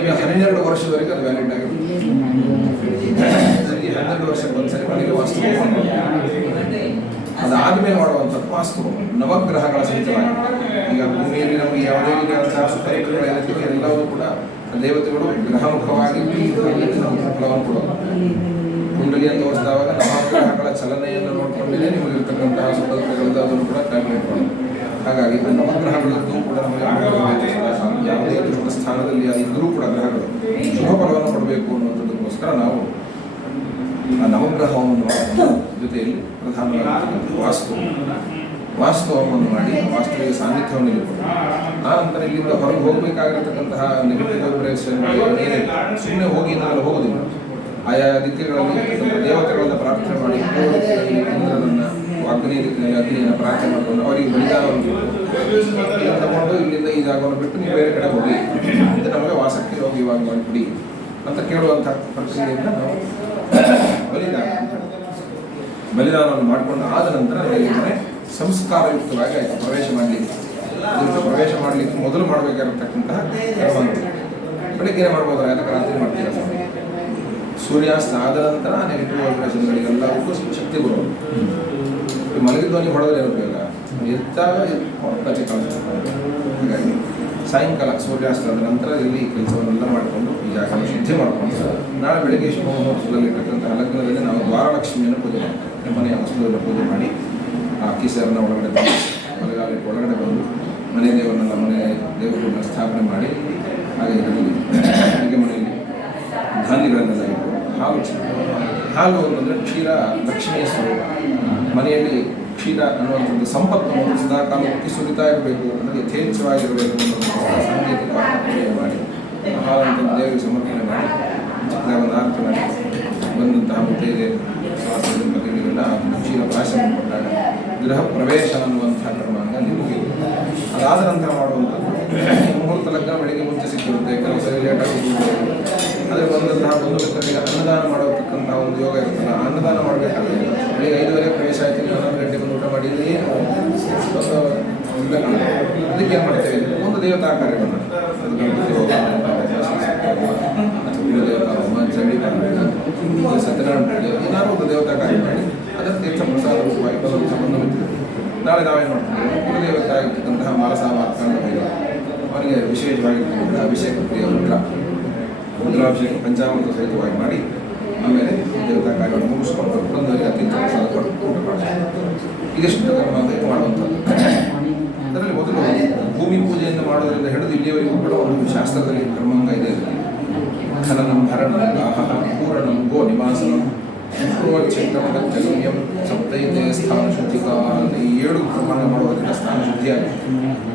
ಈಗ 12 ವರ್ಷದವರೆಗೆ ಅದು ವ್ಯಾಲಿಡ್ ಆಗಿರುತ್ತೆ. 12 ವರ್ಷಕ್ಕೆ ಒಂದ್ಸರಿ ಮನೆಗೆ ವಾಸ್ತು ಅದಾದ್ಮೇಲೆ ಮಾಡುವಂಥದ್ದು ವಾಸ್ತು ನವಗ್ರಹಗಳ ಸಹಿತವಾಗಿ. ಈಗ ಭೂಮಿಯಲ್ಲಿ ನಮಗೆ ಯಾವುದೇ ರೀತಿಯಾದಂತಹ ಸುಖಗಳು ಎಲ್ಲವೂ ಕೂಡ ದೇವತೆಗಳು ಗ್ರಹಮುಖವಾಗಿ ನಮಗೆ ಫಲವನ್ನು ಕೊಡೋದು. ಕುಂಡಲಿಯನ್ನು ತೋರಿಸಿದಾಗ ನವಗ್ರಹಗಳ ಚಲನೆಯನ್ನು ನೋಡಿಕೊಂಡೇ ನಿಮಗೆ ಇರತಕ್ಕಂತಹ ಸುಖಗಳು ಅದನ್ನು ಕೂಡ ಕ್ಯಾಲ್ಕುಲೇಟ್ ಮಾಡೋದು. ಹಾಗಾಗಿ ಆ ನವಗ್ರಹಗಳದ್ದು ಕೂಡ ನಮಗೆ ಯಾವುದೇ ದುಷ್ಟ ಸ್ಥಾನದಲ್ಲಿ ಇದ್ದರೂ ಕೂಡ ಗ್ರಹಗಳು ಶುಭ ಫಲವನ್ನು ಕೊಡಬೇಕು ಅನ್ನುವಂಥದ್ದಕ್ಕೋಸ್ಕರ ನಾವು ಆ ನವಗ್ರಹ ಹೋಮವನ್ನು ಜೊತೆಯಲ್ಲಿ ಪ್ರಧಾನವಾಗಿ ವಾಸ್ತು ಹೋಮವನ್ನು ಮಾಡಿ ವಾಸ್ತುವಿಗೆ ಸಾನ್ನಿಧ್ಯವನ್ನು ಇಟ್ಟುಕೊಂಡು ಆ ನಂತರ ಇಲ್ಲಿಂದ ಹೊರಗೆ ಹೋಗಬೇಕಾಗಿರತಕ್ಕಂತಹ ನೆಗೆಟಿವ್ ವೈಬ್ರೇಷನ್ ಸುಮ್ಮನೆ ಹೋಗಿ ನಾವು ಹೋಗೋದಿಲ್ಲ. ಆಯಾ ದಿಕ್ಕುಗಳಲ್ಲಿ ದೇವತೆಗಳನ್ನು ಪ್ರಾರ್ಥನೆ ಮಾಡಿ ಇಂದ್ರನನ್ನು ಅಗ್ನಿಯನ್ನು ಪ್ರಾರ್ಥನೆ ಮಾಡಿಕೊಂಡು ಅವರಿಗೆ ಬಲಿದಾನವನ್ನು ತಗೊಂಡು ಇಲ್ಲಿಂದ ಈ ಜಾಗವನ್ನು ಬಿಟ್ಟು ನೀವು ಬೇರೆ ಕಡೆ ಹೋಗಿ ಇದು ನಮಗೆ ವಾಸಕ್ಕೆ ಯೋಗ್ಯವಾಗಿ ಮಾಡಿಬಿಡಿ ಅಂತ ಕೇಳುವಂಥ ಪ್ರಕ್ರಿಯೆಯಿಂದ ನಾವು ಬಲಿದಾನವನ್ನು ಮಾಡಿಕೊಂಡು ಆದ ನಂತರ ಮನೆ ಸಂಸ್ಕಾರಯುಕ್ತವಾಗಿ ಪ್ರವೇಶ ಮಾಡಲಿಕ್ಕೆ ಮೊದಲು ಮಾಡಬೇಕಾಗಿರತಕ್ಕಂತಹ ಕರ್ಮಗಳು ಬೆಳಗ್ಗೆ ಮಾಡ್ಬೋದು, ಅದಕ್ಕೆ ರಾತ್ರಿ ಮಾಡ್ತೀರ. ಸೂರ್ಯಾಸ್ತ ಆದ ನಂತರ ನೆಗೆಟಿವ್ ವೈಬ್ರೇಷನ್ಗಳಿಗೆಲ್ಲವೂ ಶಕ್ತಿ ಬರೋದು. ಈ ಮಲಗಿದ್ದವನಿಗೆ ಹೊಡೆದ್ರೆ ಇರಬೇಕ ಎದ್ದಾಗ ಕಚೆ ಕಳಿಸ್ತಾರೆ. ಹಾಗಾಗಿ ಸಾಯಂಕಾಲ ಸೂರ್ಯಾಸ್ತ ಆದ ನಂತರ ಇಲ್ಲಿ ಕೆಲಸವನ್ನೆಲ್ಲ ಮಾಡಿಕೊಂಡು ಈ ಜಾಗ ಶುದ್ಧಿ ಮಾಡಿಕೊಂಡು ನಾಳೆ ಬೆಳಗ್ಗೆ ಶುಭ ಮುಹೂರ್ತದಲ್ಲಿರ್ತಕ್ಕಂತಹ ಲಗ್ನದಲ್ಲಿ ನಾವು ದ್ವಾರಲಕ್ಷ್ಮಿಯನ್ನು ಪೂಜೆ ಮಾಡ್ತೀವಿ. ಮನೆಯ ವಸ್ತುವನ್ನು ಪೂಜೆ ಮಾಡಿ ಆ ಕಿಸರನ್ನ ಒಳಗಡೆ ಮಳೆಗಾಲಕ್ಕೆ ಒಳಗಡೆ ಬಂದು ಮನೆ ದೇವರನ್ನೆಲ್ಲ ಮನೆ ದೇವರನ್ನ ಸ್ಥಾಪನೆ ಮಾಡಿ ಹಾಗೆ ಇದರಲ್ಲಿ ಅಡುಗೆ ಮನೆಯಲ್ಲಿ ಧಾನ್ಯಗಳನ್ನೆಲ್ಲ ಇಟ್ಟು ಹಾಲು ಅಂತಂದರೆ ಕ್ಷೀರ ಲಕ್ಷ್ಮಿಯ ಸ್ವರೂಪ. ಮನೆಯಲ್ಲಿ ಕ್ಷೀರ ಅನ್ನುವಂಥದ್ದು ಸಂಪತ್ತನ್ನು ಸದಾಕಾಲ ಮುಕ್ಕಿ ಸುರಿತಾ ಇರಬೇಕು, ಅಂದರೆ ಯಥೇಚ್ಛವಾಗಿರಬೇಕು ಅನ್ನೋ ಸಾಂಕೇತಿಕ ಪೂಜೆ ಮಾಡಿ ಹಾಲಂತ ದೇವರಿಗೆ ಸಮರ್ಪಣೆ ಮಾಡಿ ಚಿಕ್ಕದಾಗ ಒಂದು ಆರತಿ ಮಾಡಿ ಬಂದಂತಹ ಮುತ್ತೈದೆ ದಂಪತಿಗಳಿಗೆಲ್ಲ ಕ್ಷೀರ ಪ್ರಾಶನ ಕೊಟ್ಟಾಗ ಗೃಹ ಪ್ರವೇಶ ಅನ್ನುವಂಥ ಕ್ರಮಾಂಗ ನಿಮಗೆ ಅದಾದ ನಂತರ ಮಾಡುವಂಥದ್ದು ಮುಹೂರ್ತ ಲಗ್ನ ಬೆಳಿಗ್ಗೆ ಮುಂಚೆ ಸಿಕ್ಕಿರುತ್ತೆ, ಕೆಲವು ಸರಿ ಲೇಟಾಗಿ ಆದರೆ ಬಂದಂತಹ ಬಂಧುಗಳಿಗೆ ಅನ್ನದಾನ ಮಾಡತಕ್ಕಂತಹ ಒಂದು ಯೋಗ ಇರುತ್ತಲ್ಲ, ಅನ್ನದಾನ ಮಾಡಬೇಕಾದ್ರೆ ಬೆಳಿಗ್ಗೆ 5:30 ಪ್ರವೇಶ ಆಯ್ತು, 11 ಗಂಟೆ ಬಂದು ಊಟ ದೇವತಾ ಕಾರ್ಯವನ್ನು ಕುಲದೇವತಾ ಹೋಮ ಚಂಡಿಕಾ ಸತ್ಯನಾರಾಯಣ ಪೂಜೆ ಏನಾದ್ರು ಒಂದು ದೇವತಾ ಕಾರ್ಯ ಮಾಡಿ ಅದರ ತೀರ್ಥ ಪ್ರಸಾದ ರೂಪವಾಗಿ ಸಂಬಂಧ ಹೊಂದಿದೆ. ನಾಳೆ ನಾವೇನು ಮಾಡ್ತೀವಿ, ಕುಲದೇವತೆ ಆಗಿರ್ತಕ್ಕಂತಹ ಮಾನಸ ಮಾರ್ತಾಂಡ ಭೈರವ ಅವನಿಗೆ ವಿಶೇಷವಾಗಿರ್ತಕ್ಕಂತಹ ಅಭಿಷೇಕ ಪ್ರಿಯ ರುದ್ರಾಭಿಷೇಕ ಪಂಚಾಮೃತ ಸಹಿತವಾಗಿ ಮಾಡಿ ಆಮೇಲೆ ದೇವತಾ ಕಾರ್ಯವನ್ನು ಮುಗಿಸ್ಕೊಂಡು ಬಂದವರಿಗೆ ತೀರ್ಥ ಪ್ರಸಾದ ಕೊಟ್ಟು ಊಟ ಮಾಡ್ತಾರೆ. ಇದಿಷ್ಟು ಕರ್ಮ ಅಂತ ಮಾಡುವಂಥದ್ದು. ಅದರಲ್ಲಿ ಮೊದಲು ಭೂಮಿ ಪೂಜೆಯನ್ನು ಮಾಡೋದರಿಂದ ಹಿಡಿದು ಇಲ್ಲಿಯವರೆಗೂ ಕೂಡ ಒಂದು ಶಾಸ್ತ್ರದಲ್ಲಿ ಕರ್ಮಾಂಗ ಇದೆ. ಖನನಂ ಹರಣಂ ದಾಹಃ ಪೂರಣಂ ಗೋ ನಿವಾಸನಂ ಪೂರ್ವಚ್ಛಿನ್ನಮಗತ್ಯಗಮ್ಯಂ ಸಪ್ತೈತೆ ಸ್ಥಾನ ಶುದ್ಧಿಕಾ ಅಂತ ಈ 7 ಕರ್ಮಾಂಗ ಮಾಡೋದರಿಂದ ಸ್ಥಾನ ಶುದ್ಧಿಯಾಗಿ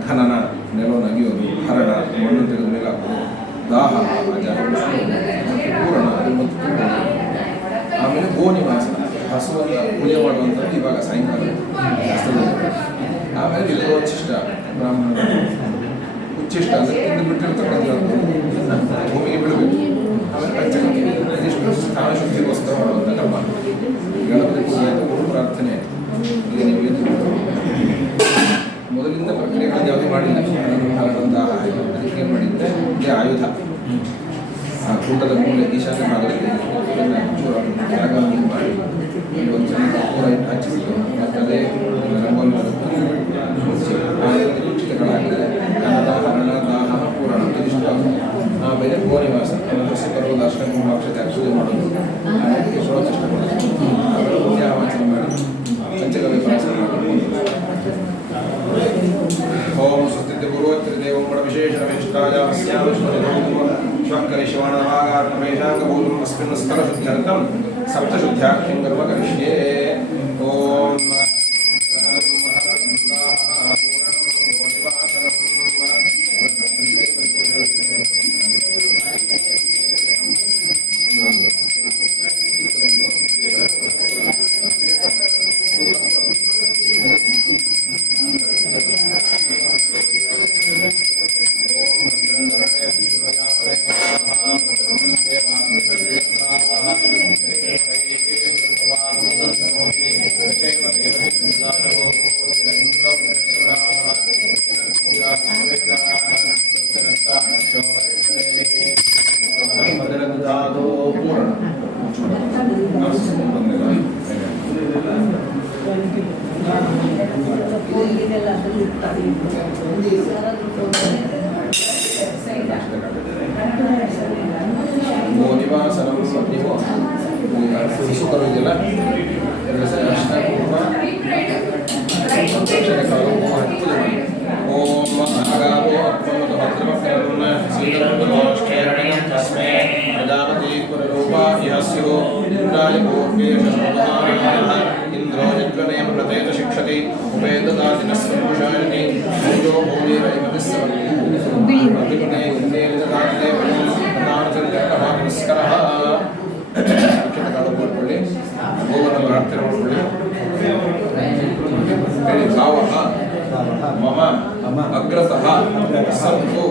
ಖನನ ನೆಲವನ್ನು ಅಗಿಯೋದು, ಹರಣ ಮಣ್ಣು ತೆಗೆದ ಮೇಲೆ ಹಾಕೋದು, ದಾಹ ಪೂರಣ ಮತ್ತು ಆಮೇಲೆ ಗೋ ನಿವಾಸನ ಹಸುವನ್ನು ಪೂಜೆ ಮಾಡುವಂಥದ್ದು ಇವಾಗ ಸಾಯಂಕಾಲ ಶಾಸ್ತ್ರದಲ್ಲಿ. ಆಮೇಲೆ ವಿದುರೋಚ್ಛಿಷ್ಟ ಬ್ರಾಹ್ಮಣ ಉಚ್ಚಿಷ್ಟ ಅಂದರೆ ತಿಂದು ಬಿಟ್ಟಿರ್ತಕ್ಕಂಥದ್ದು ಭೂಮಿಗೆ ಬೀಳಬೇಕು. ಆಮೇಲೆ ಪಂಚಗವ್ಯ ಇದಿಷ್ಟು ಸ್ಥಾನ ಶುದ್ಧಿಗೋಸ್ಕರ ಮಾಡುವಂಥ ಕರ್ಮ. ಗಣಪತಿ ಪೂಜೆ ಅಂತ ಗುರು ಪ್ರಾರ್ಥನೆ ಇಲ್ಲಿ ನಿಮಗೆ ಮೊದಲಿಂದ ಪ್ರಕ್ರಿಯೆಗಳನ್ನು ಯಾವುದೇ ಮಾಡಿಲ್ಲ. ಹರಣಂತ ಅದಕ್ಕೆ ಏನು ಮಾಡಿದ್ದೆ, ಇದೇ ಆಯುಧ ಆ ಕೂಟದ ಮೂಲೆ ಈಶಾನ್ಯ ಭಾಗದಲ್ಲಿ ಜಾಗವನ್ನು ಮಾಡಿ ಒಂದು ಪೂರ ಹಚ್ಚಿಬಿಟ್ಟು ಮತ್ತು ಅದೇ ರಂಗೋಲಿ ದೀಕ್ಷಿತಗಳಾಗಿದೆ. ಕನ್ನಡ ಹರಣ ದಾಹ ಪೂರಣ ಇದಿಷ್ಟು. ಆಮೇಲೆ ಗೋನಿವಾಸ ಹಸಿ ಬರುವುದು ಅಷ್ಟಮಿ ಅಕ್ಷತೆ ಪೂಜೆ ಮಾಡೋದು, ಶ್ರೋತಷ್ಟ ಮಾಡೋದು, ಆಮೇಲೆ ಪುಣ್ಯಾವಾಚನೆ ಮಾಡಿ ಪಂಚಗವ್ಯ ಪ್ರಾಸನ ಮಾಡಿ ಓಂ ಸ್ವಸ್ತಿ ಗುರುವತ್ರಿದೇವಂ ಗಣ ವಿಶೇಷ ವಿಶಿಷ್ಟಾಯ ಶ್ವಕರಿಶ್ವಾಣಭಾಗಾರ್ಣಮೇಷಾಂಗಭೂತಂ ಅಸ್ಮಿನ್ ಸ್ಥಳಶುದ್ಧ್ಯರ್ಥಂ ಸಪ್ತಶುದ್ಧ್ಯಾಖ್ಯಂ ಕರ್ಮ ಕರಿಷ್ಯೇ. ಓಂ ಗೋನಿವಾಸನಂ ನೀವು ಸುಖರು ಇದೆಯಲ್ಲ 2 ಸಲ ಅರ್ಶಿನ ಕುಂಕುಮ ಓಂ ಮಹಾಗಾವೋ ಅತ್ಮಮತ ಭದ್ರಮಕರನ್ನ ಸೀತಮುಖೋಷ್ಠೇರಣಂ ತಸ್ಮೈ ಪ್ರಜಾಪತಿ ಪುರರೂಪ ಯಸ್ಯೋ ಇಂದ್ರಾಯ ಗೋಪೇಶ ಸಂಭಾನಃ ಇಂದ್ರೋ ಚಿತ್ರನೇ ಪ್ರತೇತ ಶಿಕ್ಷತಿ ಉಪೇದದಾತಿನ ಸಂಪುಷಾಯತಿ ಭೂಯೋ ಭೂಮಿರೈವತಿಸ್ಸವ ಪ್ರತಿಗುಣೇ ಇಂದ್ರೇಲಿದಾತೆ ನಮಸ್ಕಾರ. ಅಕ್ಷತೆಗಳು ಮಾಡ್ಕೊಳ್ಳಿ, ಗೋವನ್ನು ಪ್ರಾರ್ಥನೆ ಮಾಡ್ಕೊಳ್ಳಿ. ಹೇಳಿ ಗಾವಃ ಮಮ ಅಗ್ರತಃ ಸಂತು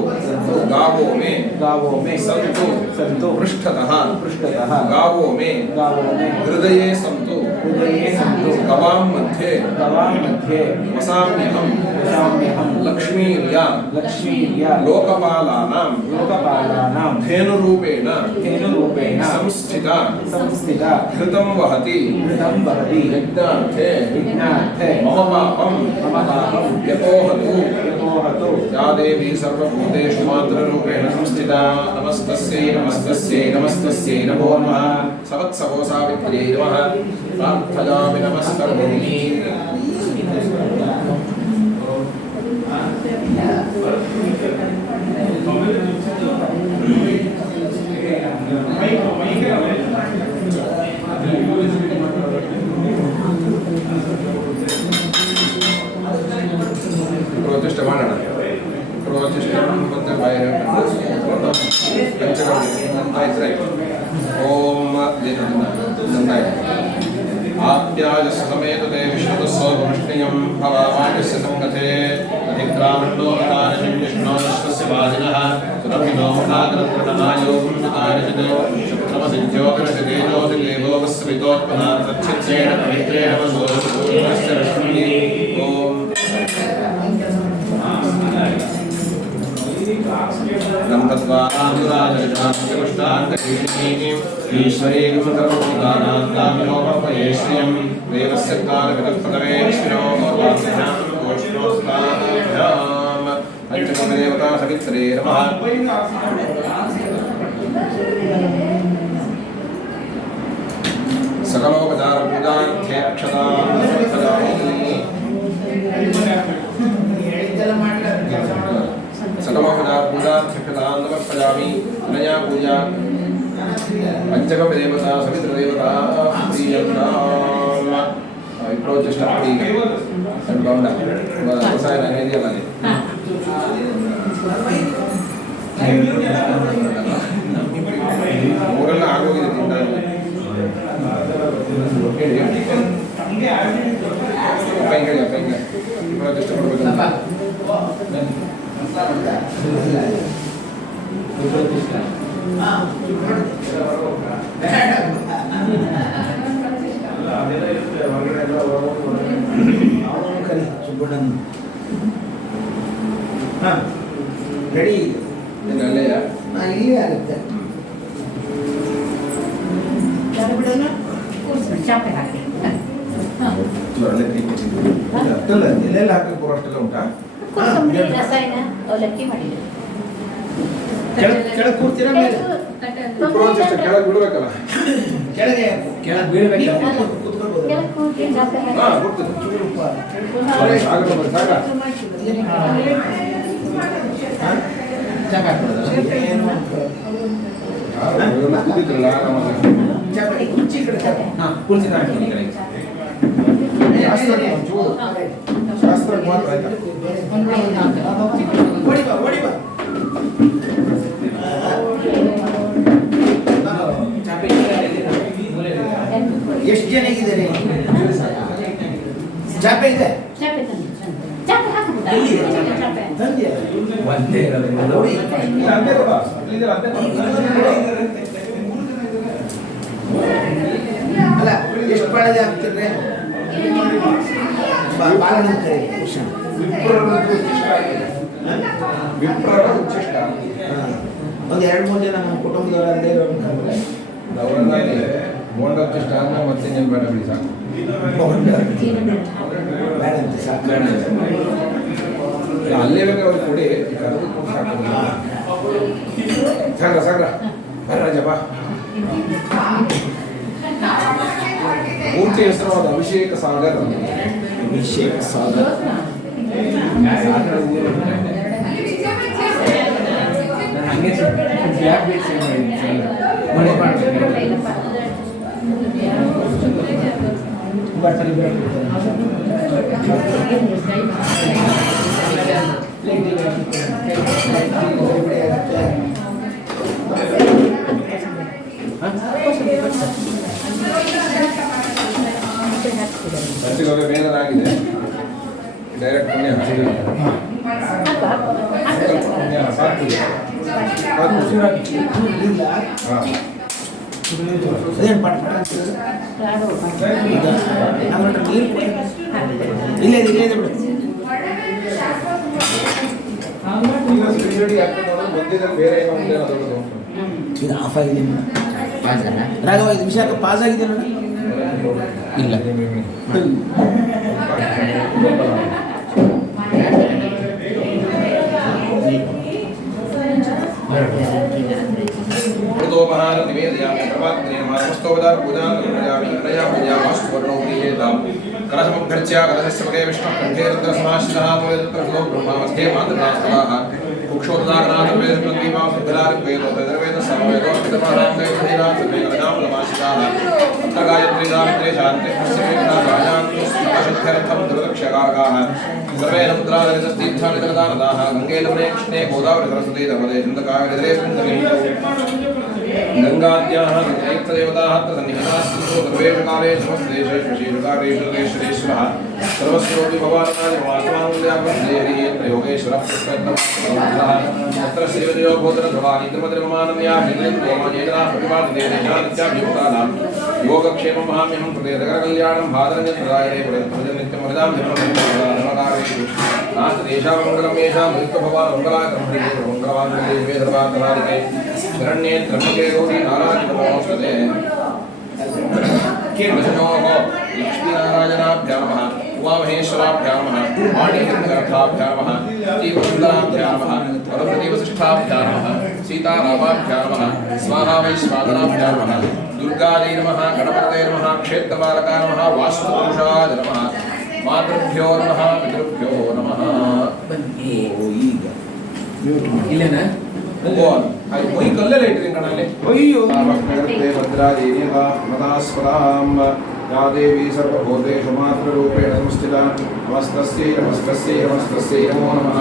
ಗಾವೋ ಮೇ ಸಂತು ಪೃಷ್ಠತಃ ಗಾವೋ ಮೇ ಹೃದಯೇ ಸಂತು ಗವಾಂ ಮಧ್ಯೆ ವಸಾಮ್ಯಹಂ ಲಕ್ಷ್ಮೀರ್ಯ ಲೋಕಪಾಲಾನಾಂ ಧೇನುರೂಪೇಣ ಸಂಸ್ಥಿತ ಘೃತಂ ವಹತಿ ಯಜ್ಞಾರ್ಥೆ ಮಮ ಪಾಪಂ ಯತೋಹತು ಯಾ ದೇವಿ ಸರ್ವಭೂತೇಷು ಮಾತೃರೂಪೇಣ ಸಂಸ್ಥಿತಾ ನಮಸ್ತಸ್ಯೈ ನಮೋ ನಮಃ ಸವತ್ಸವೋ ಸಾವಿತ್ರ್ಯೈ ನಮಃ ಪ್ರಾರ್ಥಯಾಮಿ ನಮಸ್ಕರೋಮಿ. ಪ್ರತಿಷ್ಠ ಮಾಡೋಣ. ಪ್ರತಿಷ್ಠ ಮತ್ತೆ ಬಾಯಿರ ಆಯ್ತು. ಓಂ ಆಪ್ಯಾಯ ಸಮೇತ ವಿಷ್ಣು ಸ್ವೃಷ್ಣಿಯಂ ಭವಾವಾಚಸ್ಯ ಸಂಗತೆ ಅಧಿಕ್ರಾಮಣ್ಣೋಪಕಾರಶಿಷ್ಣೋಸ್ಯ ವಾದಿನಃ ಸುರಭಿನೋ ಮಹಾಗ್ರಹಣಾಯೋಗಂ ಆರಚಿತೋ ಶುಕ್ರಮಸಿಜ್ಯೋತಿರಸಿದೇಜೋತಿಲೇಭೋಗಸ್ವಿತೋತ್ಪನ್ನ ತಚ್ಛಿತ್ಸೇನ ಪವಿತ್ರೇಣ ವಸೋಸ್ಯ ರಶ್ಮಿ. ಓಂ पंचदेवता सवित्रे नमः सकलोपचार पूजार्थे अक्षतां समर्पयामि सकलोपचार पूजार्थे अक्षतां समर्पयामि अनया पूजा पंचदेवता सवित्र देवता प्रियन्ताम् इप्रो जस्ट अपनी बाउंड व्यवसाय नैवेद्य वाले ಮೂರನ್ನ ಆಗೋಗಿದೆ ಅಪ್ಪ ಜಸ್ಟ್ ರೆಡಿ ಅಲ್ಲೆಯ ಇಲ್ಲೇ ಆಗುತ್ತೆ ಚಾಪೆ ಹಾಕಿ ಎಲ್ಲೆಲ್ಲ ಹಾಕಿ ಅಷ್ಟೆಲ್ಲ ಉಂಟಾ ಕೊತ್ತಂಬರಿ ರಸಾಯನ ಅವಲಕ್ಕಿ ಮಾಡಿದ್ರು ಕೆಳಗೆ ಕೂರ್ತೀರಾ ಮೇಲೆ ಜಸ್ಟ್ ಕೆಳಗೆ ಬಿಡ್ಬೇಕಲ್ಲ ಕೆಳಗೆ ಕೆಳಗೆ ಬೀಳ್ಬೇಕು ಕೂತ್ಕೊಳ್ಬೋದು ಹಾ ಕೊಡ್ತೀನಿ ಸಾಕ ಚಾಕ್ ಹಾಕ್ಬಿಡೋದು ಏನು ಕೂತಿದ್ರಲ್ಲ ಚಾಪೆ ಕುರ್ಚಿ ಕಡೆ ಚಾಪೆ ಹಾಂ ಕುರ್ಚಿ ಹಾಕಿ ಕಡೆ ಶಾಸ್ತ್ರ ಮಾತ್ರ ಆಯ್ತಾ ಓಡಿ ಬಾ ಓಡಿ ಬಾ ಎಷ್ಟು ಜನ ಇದ್ದಾರೆ ಚಾಪೆ ಇದೆ ಚಾಪೆ ತಂದು ಚಾಪೆ ಹಾಕಿಬಿಟ್ಟ ಚಾಪೆ ತಂದೆ ಒಂದೇ ಇರೋದು ನೋಡಿ ಅದೇ ಗೊತ್ತಾ ಅದೇ ಅಲ್ಲ ಎಷ್ಟು ಪಾಳದೆ ಆಗ್ತಿದ್ರೆ ಬಾಲ ವಿಪ್ರರ ಉಚ್ಚಿಷ್ಟ ಒಂದು 2-3 ಜನ ನಮ್ಮ ಕುಟುಂಬದವರು ಅಲ್ಲೇ ಅವರನ್ನ ಬೋಂಡ ಉಚ್ಚಿಷ್ಟ ಅಂದ್ರೆ ಮತ್ತೆ ನೀನು ಬೇಡ ಬಿಡಿ ಸಾಕು ಬೇಡ ಅಂತ ಸಾಕು ಅಲ್ಲೇ ಬೇಕಾದ್ರೆ ಅವ್ರಿಗೆ ಕೊಡಿ ಕರೆದು ಕೊಟ್ಟು ಸಾಕ್ರ ಸಾಕ್ರ ರಾಜಪ್ಪ ಪೂರ್ತಿ ಹೆಸರಾದ ಅಭಿಷೇಕ ಸಾಗರ್ ಅಭಿಷೇಕ್ ಸಾಗರ್ ಹಂಗೆ ಬ್ಯಾಗ್ ಬೇಸ್ ಮನೆ ಮಾಡ್ತೀನಿ ಬಟ್ಟಲಿ ಹಸಿರುವಾಗ ಬೇನಾಗಿದೆ ಡೈರೆಕ್ಟ್ ಪುಣ್ಯ ಹಸಿರು ಪುಣ್ಯ ಸಾಕ್ತಿದೆ ಅದೇನು ಪಟ ಪಟ ಆಗ್ತದೆ ನಮ್ಮ ಹತ್ರ ನೀರು ಇಲ್ಲೇ ಇದೆ ಬಿಡು ಈಗ ಸಿರಿಗಡಿ ಹಾಕೊಂಡು ಮಧ್ಯದಲ್ಲಿ ಬೇರೆ ಏನೋ ಮುಂದೆ ಅದರದ್ದು ಇದು ಆಫ್ ಆಗಿದೆ ರಾಘವ ಇದು ವಿಷಯಕ್ಕೆ ಪಾಸ್ ಆಗಿದೆ ನೋಡಿ ಇಲ್ಲ ऋतोपहार निवेदयामि प्रपात्रे नमस्तोपदार पूजां निर्वयामि अनया पूजामस्तु वर्णोपरीयेतां कलशमुद्धर्च्य कलशस्य मगे विष्णुः कण्ठे रुद्रसमाश्रितः मूलदत्तर्षो ब्रह्मावस्थे मातृदास्तवः कुक्षोददागनाथवेदप्रद्वीपां सिद्धलारिवेदो वेदवेदसामवेदो पितृपराङ्गैर्वेदां सर्वे गणामलमाश्रिताः तत्र गायत्री दारिद्र्ये शान्तिः प्रसिद्ध्यर्थं दुर्दक्षकागाः सर्वे नमुद्रादरितस्तीर्थानितरदानदाः गङ्गे नमने कृष्णे गोदावरि सरस्वती नर्मदे चन्दकावेदरे सुन्दरी गंगाद्याः तीर्थदेवताः तत्र सन्निहिताः सन्तो सर्वेषु कालेषु समस्तेषु शीर्षकारेषु देशेश्वरः सर्वस्योपि भवानादि वासवाङ्गुल्याग्रन्थेरि यत्र योगेश्वरः कृष्णः यत्र श्रीवदेव भूतरध्वानि त्रिमतिर्ममानन्या हिन्द्रिन्द्रोमानेतराः प्रतिपादिते देशादित्याभियुक्तानां योगक्षेमं महाम्यहं कृतेदकरकल्याणं भादरञ्जत्रायणे प्रयत्ननित्यमरिदां धर्मकारेषु नास्ति तेषां मङ्गलं येषां मृत्युभवान् मङ्गलाकर्मणे मङ्गलवाङ्गले दिवे सर्वार्थसाधिके शरण्ये त्र्यम्बके गौरी नारायणि नमोऽस्तुते कीर्तनोः लक्ष्मीनारायणाभ्यां नमः उमामहेश्वराभ्यां नमः वाणीहिरण्यगर्भाभ्यां नमः श्रीवसुन्धराभ्यां नमः वरप्रतिवसिष्ठाभ्यां नमः सीतारामाभ्यां नमः स्वाहा वैश्वानराभ्यां नमः दुर्गायै नमः गणपतये नमः क्षेत्रपालकाय नमः वास्तुपुरुषाय नमः मातृभ्यो नमः पितृभ्यो नमः ಇಲ್ಲೇನಾ ಈ ಕಲ್ಲಲ್ಲೇ ಇಟ್ಟಿದ್ದೀನಿ ಕಣಲ್ಲಿ ಅಯ್ಯೋ ಭದ್ರಾದೇವಿಯದಾಸ್ಪದಾಂ ಯಾ ದೇವಿ ಸರ್ವಭೂತೇಷು ಮಾತೃರೂಪೇಣ ಸಂಸ್ಥಿತಾ ನಮಸ್ತಸ್ಯೈ ನಮಸ್ತಸ್ಯೈ ನಮಸ್ತಸ್ಯೈ ನಮೋ ನಮಃ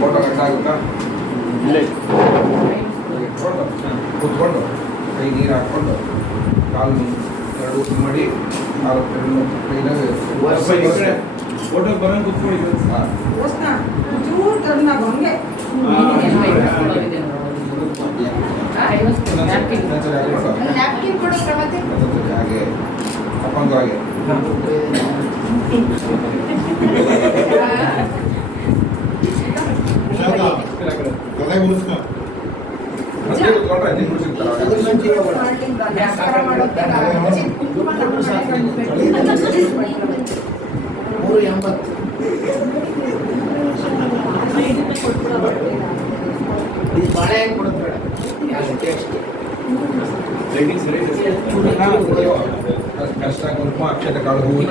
ಫೋಟೋ ಕಟ್ಟಾಗುತ್ತಾ ಕೂತ್ಕೊಂಡು ಕೈ ನೀರು ಹಾಕ್ಕೊಂಡು ಕಾಲು ಎರಡು ಮಾಡಿ ಕಾಲು ಫೋಟೋ ಬರೋಂಗೆ ಕೂತ್ಕೊಳ್ಳಿ ಓಸ್ನ ಚೂರು ತಣ್ಣಗೆ ಹಂಗೆ ನ್ಯಾಪ್ಕಿನ್ ಕೊಡು ಪ್ರವತಿ ಹಾಗೆ ಅಪ್ಪಂದು ಹಾಗೆ ಬಾಳೆಹಣ್ಣು ಕೊಡುತ್ತೆ ಕಷ್ಟ ಕುಂಕುಮ ಅಕ್ಷತ ಕಾಳು ಹೂವು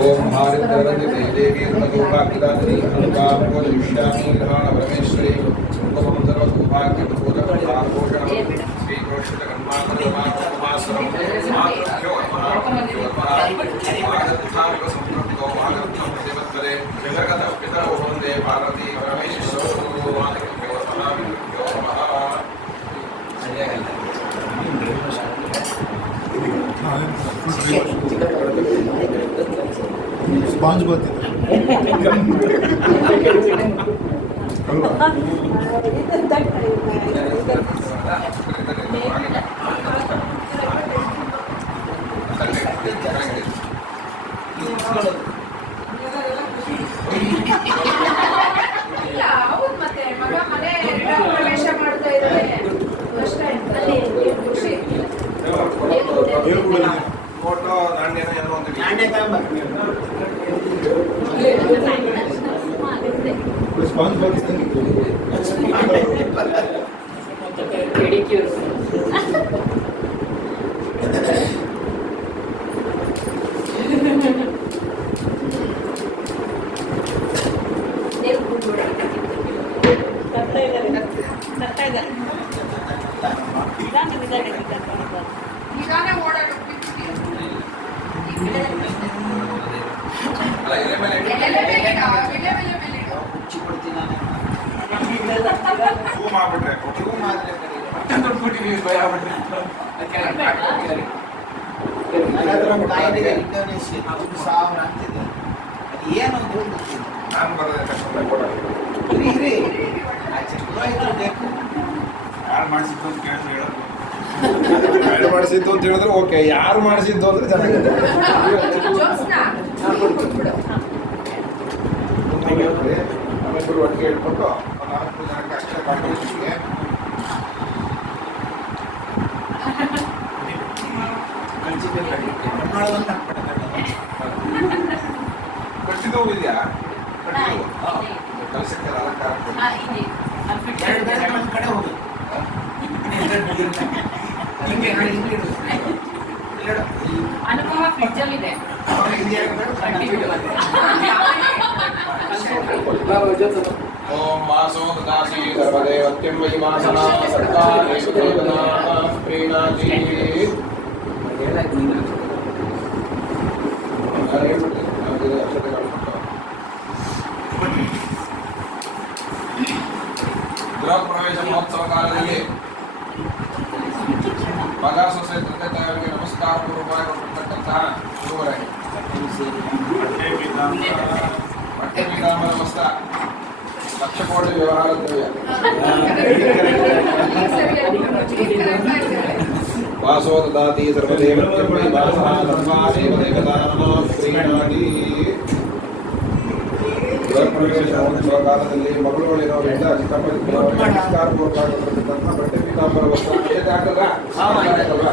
ಓಂ ಭಾರತರಂಜಿತೆ ದೇವಿ ಧೂಪಾಕಿದಾತ್ರಿ ಹಂಕಾಪೋಷಯಾಮಿ ಗ್ರಹಣ ಪರಮೇಶ್ವರಿ ಕುಂಕುಮಂ ಸರ್ವಸೌಭಾಗ್ಯಪೂಜಾಭೂಷಣಂ ಶ್ರೀಕೃಷ್ಣ ಕರ್ಮಾಕರಮಾಸರಂ ಮಾತೃಭ್ಯೋ ನಮಃ ಸಂಪ್ರತಿಗೋ ಭಾಗವತಂ ದೇವತ್ವರೆ ಜಗತಃ ಪಿತರೌ ವಂದೇ ಪಾರ್ವತಿ ಪರಮೇಶ್ವರೋ ಮಾತೃಭ್ಯೋ ನಮಃ ಸ್ಪಾಂಜ್ ಬರ್ತಿದೆ ಮತ್ತೆ ಮಗ ಮನೆ ಪ್ರವೇಶ ಮಾಡ್ತಾ ಇದ್ದಾರೆ ಕಷ್ಟ ಖುಷಿ ಫೋಟೋ ನಾಣ್ಯನ ಏನೋ ಒಂದು ಸ್ಪಾಂಜ್ ಬರ್ತಿದೆ ನಿಧಾನ ಓಡಾಡು ನಾನು ಬರೋದೇ ಕಷ್ಟ ಕೊಡೋದು ಯಾರು ಮಾಡಿಸಿದ್ದು ಅಂತ ಕೇಳಿದ್ರೆ ಹೇಳೋದು ಯಾರು ಮಾಡಿಸಿದ್ದು ಅಂತ ಹೇಳಿದ್ರೆ ಓಕೆ ಯಾರು ಮಾಡಿಸಿದ್ದು ಅಂದ್ರೆ ಚೆನ್ನಾಗಿದೆ ನಮ್ಮಿಬ್ಬರು ಒಟ್ಟಿಗೆ ಹೇಳ್ಕೊಂಡು ಒಂದು 4 ಜನಕ್ಕೆ ಅಷ್ಟೇ ಕಾಂಟ್ರಿಬ್ಯೂಷನ್ಗೆ ಕಟ್ಟಿದ್ದು ಇದೆಯಾ ಕೆಲಸಕ್ಕೆ ಅಲಂಕಾರ ಕಡೆ ಹೋಗಿ ಅನುಭವ ಫ್ರಿಜ್ಜಲ್ಲಿದೆ ಓಂ ವಾಸೋ ದಾಸಿ ಸರ್ವದೇವತ್ಯಂ ವೈ ಮಾಸನಾ ಸರ್ಕಾರೇ ಸುದೇವನಾ ಪ್ರೀಣಾಜಿ ಗೃಹ ಪ್ರವೇಶ ಮಹೋತ್ಸವ ಕಾಲದಲ್ಲಿ ಮಗಾಸೊಸೆ ತಂದೆ ತಾಯಿಗಳಿಗೆ ನಮಸ್ಕಾರ ಪೂರ್ವಕವಾಗಿ ಕೊಟ್ಟಿರ್ತಕ್ಕಂತಹ ಗುರುವರೇ ಬಟ್ಟೆ ಪೀತಾಂಬರ ವಸ್ತ್ರ ಲಕ್ಷ ಕೋಟಿ ವ್ಯವಹಾರ ದ್ರವ್ಯ ವಾಸೋ ದದಾತಿ ಸರ್ವದೇವತೆಗಳಿಗೆ ವಾಸಃ ಸರ್ವಾ ದೇವದೇವತಾನಾಂ ಪ್ರೀಣಾತಿ ಕಾಲದಲ್ಲಿ ಮಗಳುಗಳಿರೋದ್ರಿಂದ ನಮಸ್ಕಾರ ಪೂರ್ವಕವಾಗಿರ್ತಕ್ಕಂಥ ಬಟ್ಟೆ ಪೀತಾಂಬರ ವಸ್ತ್ರ ಅಕ್ಷತೆ ಹಾಕಲ್ವಾ? ಹಾಕಲ್ವಾ?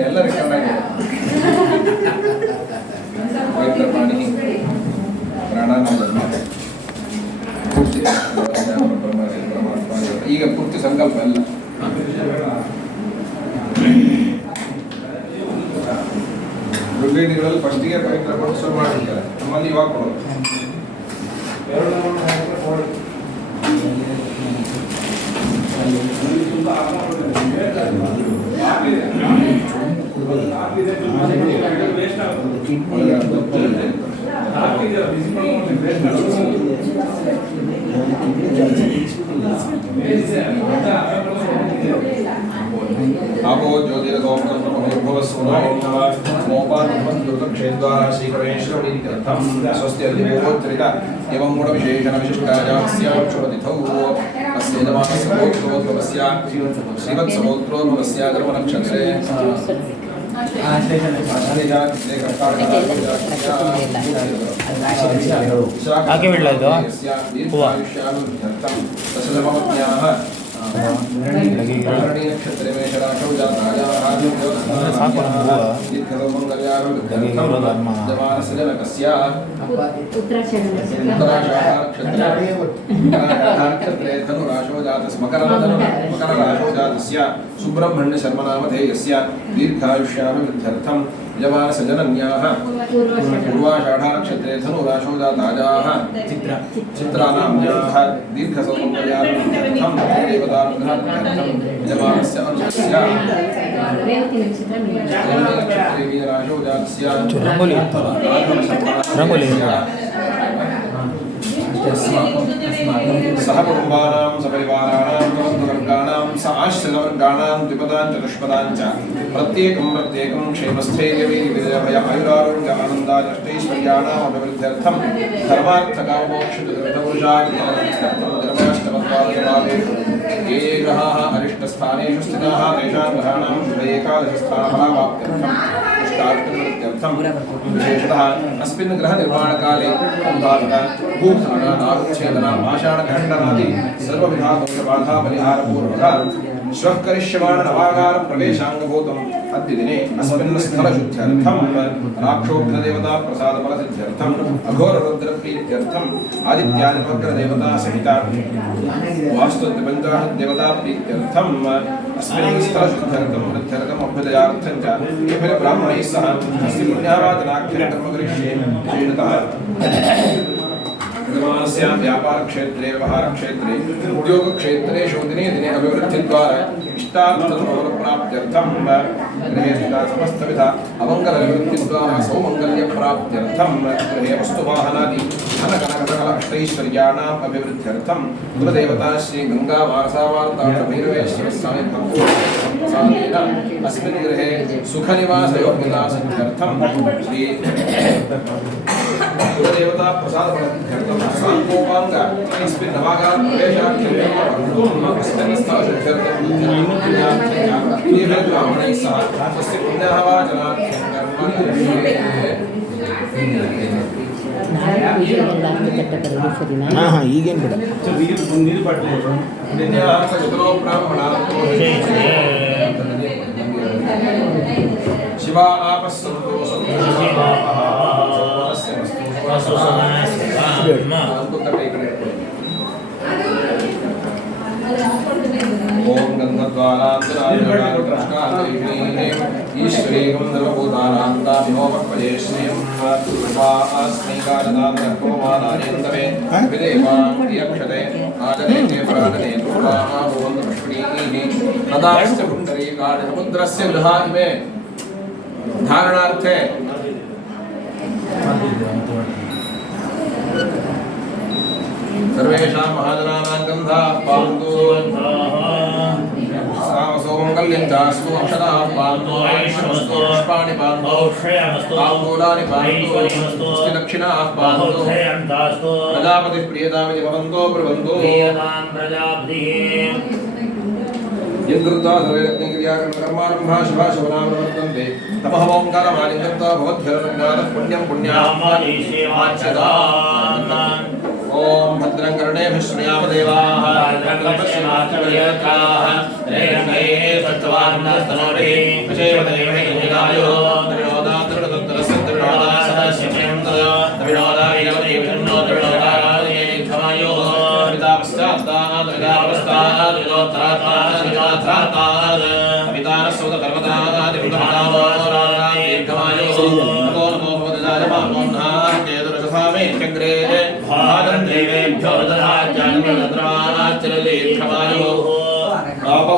ಎಲ್ಲರಿಗೂ ಚೆನ್ನಾಗಿದೆ ಪವಿತ್ರ ಪ್ರಾಣಿ ಪ್ರಾಣಾಯಾಮ ಪೂರ್ತಿ ಈಗ ಪೂರ್ತಿ ಸಂಕಲ್ಪ ಎಲ್ಲ ಋಗ್ವೇದಿಗಳಲ್ಲಿ ಫಸ್ಟಿಗೆ ಪವಿತ್ರ ಶುರು ಮಾಡಿದ್ದಾರೆ ನಮ್ಮಲ್ಲಿ ಇವಾಗ ಕೊಡೋದು आपो ज्योतिरतों क्षेत्रद्वारा श्रीकरेश्वरीत्यर्थं स्वस्ति अधिभूतचरित एवं गुणविशेषणविशिष्टायास्याक्षुरतिथौ अस्य यजमानस्य गोत्रोद्भवस्य श्रीवत्सगोत्रोद्भवस्य धर्मनक्षत्रे ಹಾಕಿ ಬಿಡ್ಲಾ ಇದು ಹೂವು सुब्रह्मण्य शर्मनामधेयस्य दीर्घायुष्याभिवृद्ध्यर्थं यजमानसजनन्याः पूर्वाषाढानक्षत्रे धनुराशोजाताजाः चित्रानाम्याः दीर्घसौमर्यार्थं देवतानुग्रहार्थं यजमानस्य अनुजस्य नक्षत्रे वीरराशोजातस्य ರಂಗೋಲಿ सह कुटुम्बानां सपरिवाराणां समस्तवर्गाणां स आश्रितवर्गाणां द्विपदां चतुष्पदां च प्रत्येकं क्षेमस्थैर्यवीर्यविजय आयुरारोग्य आनन्दादष्टैश्वर्याणाम् अभिवृद्ध्यर्थं धर्मार्थकामोक्षपुरुषार्थं धर्माष्टमद्वादशभावेषु ये ग्रहाः अरिष्टस्थानेषु स्थिताः तेषां ग्रहाणां शुभ एकादशस्थानफलावाप्त्यर्थं विशेषतः अस्मिन् ग्रहनिर्माणकाले भूखननाच्छेदना पाषाणखण्डनादि सर्वविधादोषबाधा परिहारपूर्वकं श्वः करिष्यमाण नवागारं प्रवेशाङ्गभूतम् अद्य दिने अस्मिन् स्थलशुद्ध्यर्थं राक्षोग्रदेवता प्रसादफलसिद्ध्यर्थम् अघोररुद्रप्रीत्यर्थम् आदित्यादिवग्रदेवता सहिता वास्तुद्विपञ्चाशद्देवताप्रीत्यर्थम् अस्मिन् स्थलशुद्ध्यर्थं वृद्ध्यर्थम् अभ्युदयार्थं च ब्राह्मणैः सह अस्ति पुण्याराधनाख्यं कर्म करिष्ये विशेषतः निर्माणस्य व्यापार क्षेत्रे व्यवहार क्षेत्रे उद्योग क्षेत्रेषु दिने दिने अभिवृद्धिद्वारा इष्टार्थप्राप्त्यर्थं गृहे स्थिता समस्तविध अमङ्गलनिवृत्तिद्वारा सौमङ्गल्यप्राप्त्यर्थं गृहे वस्तुवाहनादि धनकनकसकल अष्टैश्वर्याणाम् अभिवृद्ध्यर्थं कुलदेवता श्री गंगा वारसावार्ताभैरवेश्वरस्वामिन अस्मिन् गृहे सुखनिवासयोग्यता सिद्ध्यर्थं श्री कुलदेवता प्रसादफलसिद्ध्यर्थं साङ्गोपाङ्ग अस्मिन् नवागारं प्रवेशाख्यं ब्राह्मणैः सह स्वस्य पुण्याहवाचनाख्यं ಹಾಂ ಈಗೇನು ಬೇಡ ನೀರು ಬಾಟ್ಲಿ ಶಿವ ओम ईश्वरी गंधर्वभूतानां विनोपक्वजे श्रियं अस्मैकाददातकोमादानेन्दवे विदेवां यक्षते आदनेते प्राणने दुर्गाः भवन्तु पुष्पणीः तदाश्च पुण्डरीकाणसमुद्रस्य गृहा इमे धारणार्थे सर्वेषां महाजनानां गन्धाः पान्तु सोमङ्गल्यं चास्तु अक्षताः पान्तु आयुष्यमस्तु पुष्पाणि पान्तु ताम्बूलानि पान्तु दक्षिणाः पान्तु प्रजापतिः प्रियतामिति भवन्तो ब्रुवन्तु यद्गृत्वा सर्वैरत्नक्रियाकर्मकर्मारम्भा शुभाशुभनामवर्तन्ते तपः ओङ्कारमालिङ्गत्वा भवद्भिरनुज्ञातः पुण्यं पुण्यात्मादिशेवाच्यताम् ॐ भद्रं कर्णेभिः श्रृणुयामदेवाः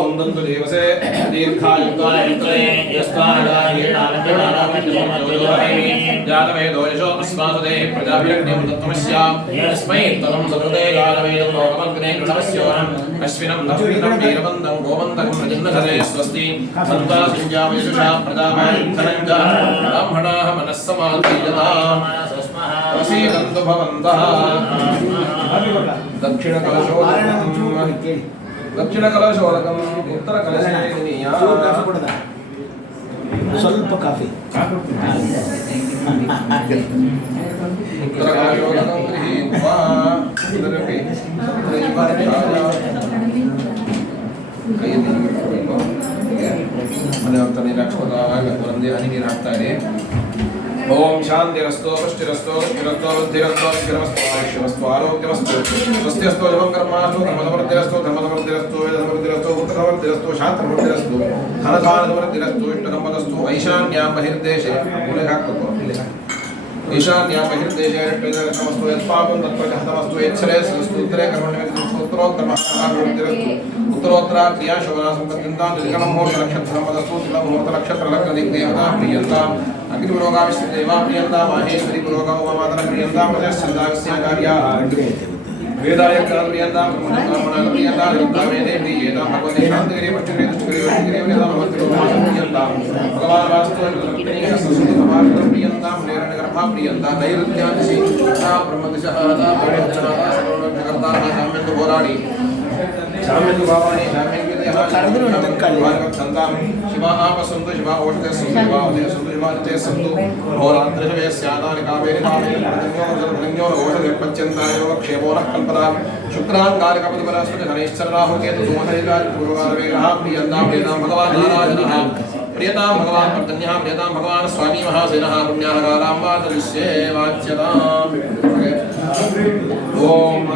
उन्दन्तु देवसे जातवेदो यशो अस्मासु देहि प्रजाभिरग्निं दत्तमस्याम् यस्मै ततं सकृते जातवेदं लोकमग्ने कृतमस्योरम् अश्विनं दक्षिणं वीरवन्दं गोवन्दकं रजन्नसरे स्वस्ति सन्ता सिञ्जामयशुषा प्रजामायुक्तनञ्च ब्राह्मणाः मनस्समाधीयताम् प्रसीदन्तु भवन्तः दक्षिणकलशोदकम् उत्तरकलशे ಸ್ವಲ್ಪ ಕಾಫಿ उत्तरकलशोदकं गृहीत्वा ಮನೆಯವ್ರ ನೀರಾಕ್ಸ್ಕೊಳ್ತಾರೆ ಹನಿ ನೀರು ಹಾಕ್ತಾರೆ ಓಂ ಶಾಂತಿರಸ್ತೋ ಪುಷ್ಟಿರಸ್ತೋ ಸ್ಥಿರಸ್ತೋ ಬುದ್ಧಿರಸ್ತೋ ಸ್ಥಿರಮಸ್ತೋ ಆಯುಷ್ಯಮಸ್ತೋ ಆರೋಗ್ಯಮಸ್ತೋ ಸ್ವಸ್ತಿರಸ್ತೋ ಜಪಂ ಕರ್ಮಾಸ್ತೋ ಧರ್ಮದವರ್ತಿರಸ್ತೋ ಧರ್ಮದವರ್ತಿರಸ್ತೋ ವೇದದವರ್ತಿರಸ್ತೋ ಉತ್ತರದವರ್ತಿರಸ್ತೋ ಶಾಸ್ತ್ರವರ್ತಿರಸ್ತೋ ಧನಧಾನದವರ್ತಿರಸ್ತೋ ಇಷ್ಟದಂಬದಸ್ತೋ ಐಶಾನ್ಯಾಂ ಬಹಿರ್ದೇಶೆ ಉಲ್ಲೇಖ ಹಾಕಬೇಕು ಈಶಾನ್ಯಾಂ ಬಹಿರ್ದೇಶೆ ನಮಸ್ತೋ ಯತ್ಪಾಪಂ ತತ್ಪ್ರಜಹತಮಸ್ತೋ ಯಚ್ಛರೇಸಸ್ತೋ ಉತ್ತರೇ ಕರ್ಮಣ್ಯವಿದಸ್ತೋ ಉತ್ತರೋತ್ತರಮಹಾಕಾರ್ಯವರ್ತಿರಸ್ತೋ उत्तरोत्तर क्रिया शोभना संपत्तिंता दिगम मुहूर्त नक्षत्र संपदस्तु दिगम मुहूर्त नक्षत्र लग्न दिग देवता प्रियंता अग्नि पुरोगा विष्णु देवा प्रियंता माहेश्वरी पुरोगा उमा माता प्रियंता प्रदेश छंदागस्य कार्या वेदाय काल प्रियंता ब्रह्मण प्रियंता रुद्रा वेदे प्रियता भगवती शांतिगिरि पक्षगिरि दुष्टगिरि वष्टिगिरि वेदा भगवती प्रियंता भगवान वास्तु लक्ष्मी सरस्वती भगवान प्रियंता निरंजन गर्भा प्रियंता नैरुत्यादिशि ब्रह्मदिशः प्रणेत्रनाथ सर्वजगर्ता साम्यन्तु होराणि शाम्यन्तु भावानि शाम्यं शिवा आपसन्तु शिवा ओषधे सन्तु शिवा उदय सन्तु शिवा ते सन्तु होरात्रिशवे स्यादानि कामेनि कामेनि प्रदन्यो ओषधे पच्यन्तायो क्षेमो नः कल्पदा शुक्राङ्गारकपति वनस्पति शनैश्चरराहु केतु सुमधैर्यादि पूर्वकालवेगः प्रियन्तां प्रियतां भगवान् नारायणः प्रियतां भगवान् पर्जन्यः प्रियतां भगवान् स्वामी महासेनः पुण्याः कालां वादलिष्ये वाच्यताम् ओम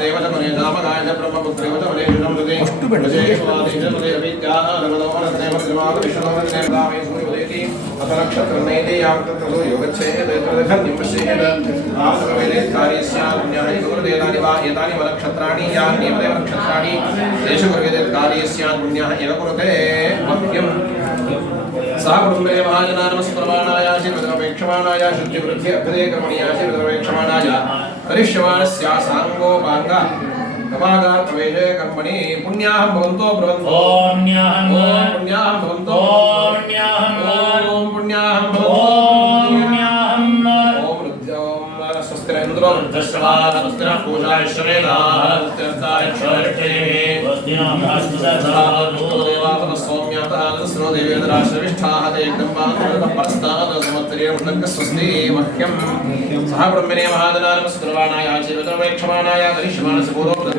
देवच मनेजामगाय ब्रह्मपुत्रेव च मनेशं ददे वजेश्वादेशपदे विद्याः नवदवनदेव देवाद विष्णुदेवतामे सूर्योदेति अथ नक्षत्रनेते यावतत्रो योगच्छेद तदखन्यं पश्येद आसवेदे कार्यस्यान्यः गुरुदेतानि वा एतानि नक्षत्राणि यान्येव नक्षत्राणि देशगुरुवेदे कार्यस्यान्यः एव कुरुते मह्यम् सह कुटुम्बे महाजनानमस्प्रमाणाय श्रीमदपेक्षमाणाय शुद्धिवृद्धि अभ्युदय कर्मणीय श्रीमदपेक्षमाणाय करिष्यमाणस्य सांगोपांग कमागा प्रवेशे कर्मणि पुण्याहं भवन्तो ब्रवन्तो ओम पुण्याहं भवन्तो ओम पुण्याहं भवन्तो ओम स्वस्तिरेन्द्रो वृद्धश्रवा स्वस्तिरः पूजा विश्ववेदाः स्वस्तिरस्ताय क्षयक्षये स्वस्तिनामस्तुतः सौम्यतः स्नो देवेन्द्राश्रविष्ठाः ते एकदम्बान्तरपरस्तात् समत्तरीयं स्वस्ति मह्यं सह ब्रह्मणे महाजनानमस्कुर्वाणाय आशीर्वदनवेक्षमाणाय करिष्यमाणस्य पूर्वं